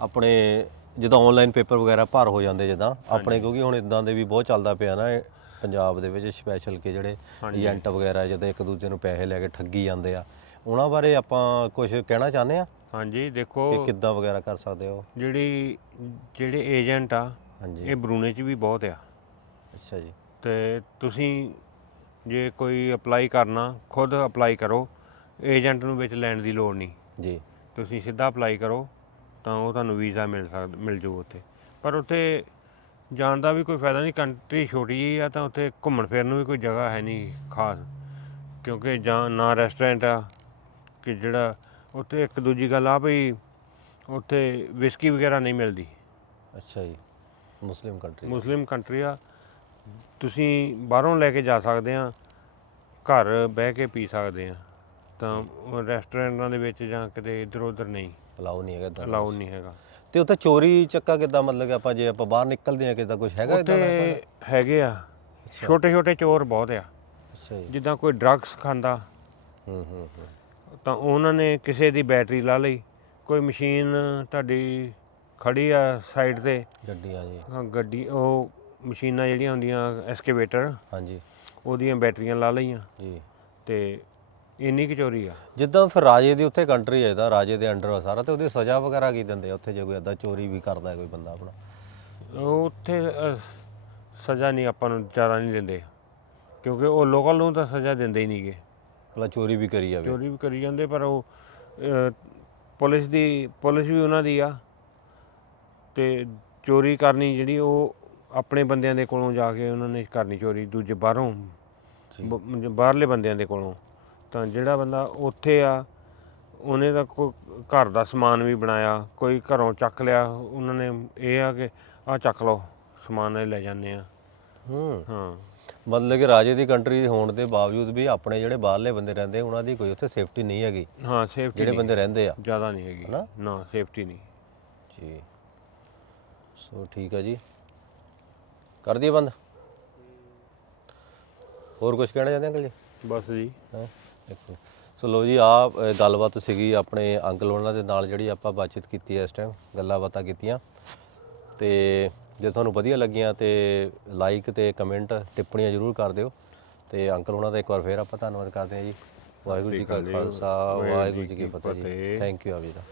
ਆਪਣੇ ਜਿੱਦਾਂ ਆਨਲਾਈਨ ਪੇਪਰ ਵਗੈਰਾ ਭਰ ਹੋ ਜਾਂਦੇ ਜਿੱਦਾਂ ਆਪਣੇ ਕਿਉਂਕਿ ਹੁਣ ਇਦਾਂ ਦੇ ਵੀ ਬਹੁਤ ਚੱਲਦਾ ਪਿਆ ਨਾ ਪੰਜਾਬ ਦੇ ਵਿੱਚ ਸਪੈਸ਼ਲ ਕਿ ਜਿਹੜੇ ਏਜੰਟ ਵਗੈਰਾ ਜਦੋਂ ਇੱਕ ਦੂਜੇ ਨੂੰ ਪੈਸੇ ਲੈ ਕੇ ਠੱਗੀ ਜਾਂਦੇ ਆ ਉਹਨਾਂ ਬਾਰੇ ਆਪਾਂ ਕੁਝ ਕਹਿਣਾ ਚਾਹੁੰਦੇ ਆ?
ਹਾਂਜੀ ਦੇਖੋ
ਕਿ ਕਿੱਦਾਂ ਵਗੈਰਾ ਕਰ ਸਕਦੇ ਹੋ?
ਜਿਹੜੀ ਜਿਹੜੇ ਏਜੰਟ ਆ
ਹਾਂਜੀ।
ਇਹ ਬਰੂਨੇ 'ਚ ਵੀ ਬਹੁਤ ਆ।
ਅੱਛਾ ਜੀ।
ਤੇ ਤੁਸੀਂ ਜੇ ਕੋਈ ਅਪਲਾਈ ਕਰਨਾ ਖੁਦ ਅਪਲਾਈ ਕਰੋ। ਏਜੰਟ ਨੂੰ ਵਿੱਚ ਲੈਣ ਦੀ ਲੋੜ ਨਹੀਂ।
ਜੀ।
ਤੁਸੀਂ ਸਿੱਧਾ ਅਪਲਾਈ ਕਰੋ ਤਾਂ ਉਹ ਤੁਹਾਨੂੰ ਵੀਜ਼ਾ ਮਿਲ ਸਕਦਾ ਮਿਲ ਜੂ ਉੱਥੇ। ਪਰ ਉੱਥੇ ਜਾਣ ਦਾ ਵੀ ਕੋਈ ਫਾਇਦਾ ਨਹੀਂ ਕੰਟਰੀ ਛੋਟੀ ਜਿਹੀ ਆ ਤਾਂ ਉੱਥੇ ਘੁੰਮਣ ਫਿਰਨ ਨੂੰ ਵੀ ਕੋਈ ਜਗ੍ਹਾ ਹੈ ਨਹੀਂ ਖਾਸ। ਕਿਉਂਕਿ ਜਾਂ ਨਾ ਰੈਸਟੋਰੈਂਟ ਆ ਕਿ ਜਿਹੜਾ ਉੱਥੇ ਇੱਕ ਦੂਜੀ ਗੱਲ ਆ ਵੀ ਉੱਥੇ ਵਿਸਕੀ ਵਗੈਰਾ ਨਹੀਂ ਮਿਲਦੀ।
ਅੱਛਾ ਜੀ ਮੁਸਲਿਮ ਕੰਟਰੀ
ਮੁਸਲਿਮ ਕੰਟਰੀ ਆ ਤੁਸੀਂ ਬਾਹਰੋਂ ਲੈ ਕੇ ਜਾ ਸਕਦੇ ਆ ਘਰ ਬਹਿ ਕੇ ਪੀ ਸਕਦੇ ਆ। ਤਾਂ ਰੈਸਟੋਰੈਂਟਾਂ ਦੇ ਵਿੱਚ ਜਾਂ ਕਿਤੇ ਇੱਧਰ ਉੱਧਰ ਨਹੀਂ।
ਅਲਾਉ ਨਹੀਂ ਹੈਗਾ ਕੁਛ।
ਨਹੀਂ ਹੈਗਾ।
ਤੇ ਉੱਥੇ ਚੋਰੀ ਚੱਕਾ ਕਿੱਦਾਂ? ਮਤਲਬ ਕਿ ਆਪਾਂ ਜੇ ਆਪਾਂ ਬਾਹਰ ਨਿਕਲਦੇ ਆ ਕਿੱਦਾਂ ਕੁਝ ਹੈਗਾ ਇਦਾਂ ਦਾ
ਉੱਥੇ ਹੈਗੇ ਆ। ਛੋਟੇ ਛੋਟੇ ਚੋਰ ਬਹੁਤ ਆ।
ਅੱਛਾ ਜੀ।
ਜਿੱਦਾਂ ਕੋਈ ਡਰੱਗਸ ਖਾਂਦਾ
ਹੂੰ ਹੂੰ ਹੂੰ।
ਤਾਂ ਉਹਨਾਂ ਨੇ ਕਿਸੇ ਦੀ ਬੈਟਰੀ ਲਾ ਲਈ। ਕੋਈ ਮਸ਼ੀਨ ਤੁਹਾਡੀ ਖੜੀ ਆ ਸਾਈਡ ਤੇ।
ਗੱਡੀਆਂ ਜੀ।
ਹਾਂ, ਗੱਡੀ ਉਹ ਮਸ਼ੀਨਾਂ ਜਿਹੜੀਆਂ ਹੁੰਦੀਆਂ ਐਸਕੇਵੇਟਰ
ਹਾਂਜੀ।
ਉਹਦੀਆਂ ਬੈਟਰੀਆਂ ਲਾ ਲਈਆਂ।
ਜੀ।
ਤੇ ਇੰਨੀ ਕੁ ਚੋਰੀ ਆ?
ਜਿੱਦਾਂ ਫਿਰ ਰਾਜੇ ਦੀ ਉੱਥੇ ਕੰਟਰੀ ਹੈ ਇਹਦਾ ਰਾਜੇ ਦੇ ਅੰਡਰ ਆ ਸਾਰਾ ਤੇ ਉਹਦੀ ਸਜ਼ਾ ਵਗੈਰਾ ਕੀ ਦਿੰਦੇ ਆ? ਉੱਥੇ ਜੇ ਕੋਈ ਏਦਾਂ ਚੋਰੀ ਵੀ ਕਰਦਾ ਹੈ ਕੋਈ ਬੰਦਾ ਆਪਣਾ।
ਉਹ ਉੱਥੇ ਅਹ, ਸਜ਼ਾ ਨਹੀਂ ਆਪਾਂ ਨੂੰ ਜ਼ਿਆਦਾ ਨਹੀਂ ਦਿੰਦੇ। ਕਿਉਂਕਿ ਉਹ ਲੋਕਲ ਨੂੰ ਤਾਂ ਸਜ਼ਾ ਦਿੰਦੇ ਹੀ ਨਹੀਂਗੇ।
ਭਲਾ ਚੋਰੀ ਵੀ ਕਰੀ ਜਾਵੇ।
ਚੋਰੀ ਵੀ ਕਰੀ ਜਾਂਦੇ ਪਰ ਉਹ ਅਹ, ਪੁਲਿਸ ਦੀ ਪੁਲਿਸ ਵੀ ਉਹਨਾਂ ਦੀ ਆ। ਤੇ ਚੋਰੀ ਕਰਨੀ ਜਿਹੜੀ ਉਹ ਆਪਣੇ ਬੰਦਿਆਂ ਦੇ ਕੋਲੋਂ ਜਾ ਕੇ ਉਹਨਾਂ ਨੇ ਕਰਨੀ ਚੋਰੀ ਦੂਜੇ ਬਾਹਰੋਂ ਬ- ਬਾਹਰਲੇ ਬੰਦਿਆਂ ਦੇ ਕੋਲੋਂ। ਤਾਂ ਜਿਹੜਾ ਬੰਦਾ ਉੱਥੇ ਆ ਉਹਨੇ ਤਾਂ ਕੋਈ ਘਰ ਦਾ ਸਮਾਨ ਵੀ ਬਣਾਇਆ ਕੋਈ ਘਰੋਂ ਚੱਕ ਲਿਆ ਉਹਨਾਂ ਨੇ ਇਹ ਆ ਕਿ ਆ ਚੱਕ ਲਓ ਸਮਾਨ ਇਹ ਲੈ ਜਾਂਦੇ ਆ।
ਹੂੰ।
ਹਾਂ।
ਮਤਲਬ ਕਿ ਰਾਜੇ ਦੀ ਕੰਟਰੀ ਹੋਣ ਦੇ ਬਾਵਜੂਦ ਵੀ ਆਪਣੇ ਜਿਹੜੇ ਬਾਹਰਲੇ ਬੰਦੇ ਰਹਿੰਦੇ ਉਹਨਾਂ ਦੀ ਕੋਈ ਉੱਥੇ ਸੇਫਟੀ ਨਹੀਂ ਹੈਗੀ।
ਹਾਂ ਸੇਫਟੀ
ਜਿਹੜੇ ਬੰਦੇ ਰਹਿੰਦੇ ਆ।
ਜ਼ਿਆਦਾ ਨਹੀਂ ਹੈਗੀ।
ਹਨਾ?
ਨਾ ਸੇਫਟੀ ਨਹੀਂ।
ਜੀ। ਸੋ ਠੀਕ ਆ ਜੀ। ਕਰ ਦਈਏ ਬੰਦ? ਹੋਰ ਕੁਝ ਕਹਿਣਾ ਚਾਹੁੰਦੇ ਅੰਕਲ ਜੀ?
ਬਸ ਜੀ।
ਹੈਂ? ਦੇਖੋ। ਸੋ ਲੋ ਜੀ ਆ ਗੱਲਬਾਤ ਸੀਗੀ ਆਪਣੇ ਅੰਕਲ ਉਹਨਾਂ ਦੇ ਨਾਲ ਜਿਹੜੀ ਆਪਾਂ ਬਾਤਚੀਤ ਕੀਤੀ ਹੈ ਇਸ ਟਾਈਮ ਗੱਲਾਂ ਬਾਤਾਂ ਕੀਤੀਆਂ। ਤੇ ਜੇ ਤੁਹਾਨੂੰ ਵਧੀਆ ਲੱਗੀਆਂ ਤੇ ਲਾਈਕ ਤੇ ਕਮੈਂਟ ਟਿੱਪਣੀਆਂ ਜ਼ਰੂਰ ਕਰ ਦਿਓ। ਤੇ ਅੰਕਲ ਉਹਨਾਂ ਦਾ ਇੱਕ ਵਾਰ ਫੇਰ ਆਪਾਂ ਧੰਨਵਾਦ ਕਰਦੇ ਹਾਂ ਜੀ। ਵਾਹਿਗੁਰੂ ਜੀ ਕਾ। ਖਾਲਸਾ ਵਾਹਿਗੁਰੂ ਜੀ ਕੀ
ਫਤਿਹ।
ਥੈਂਕ ਯੂ ਆ ਵੀਰਾ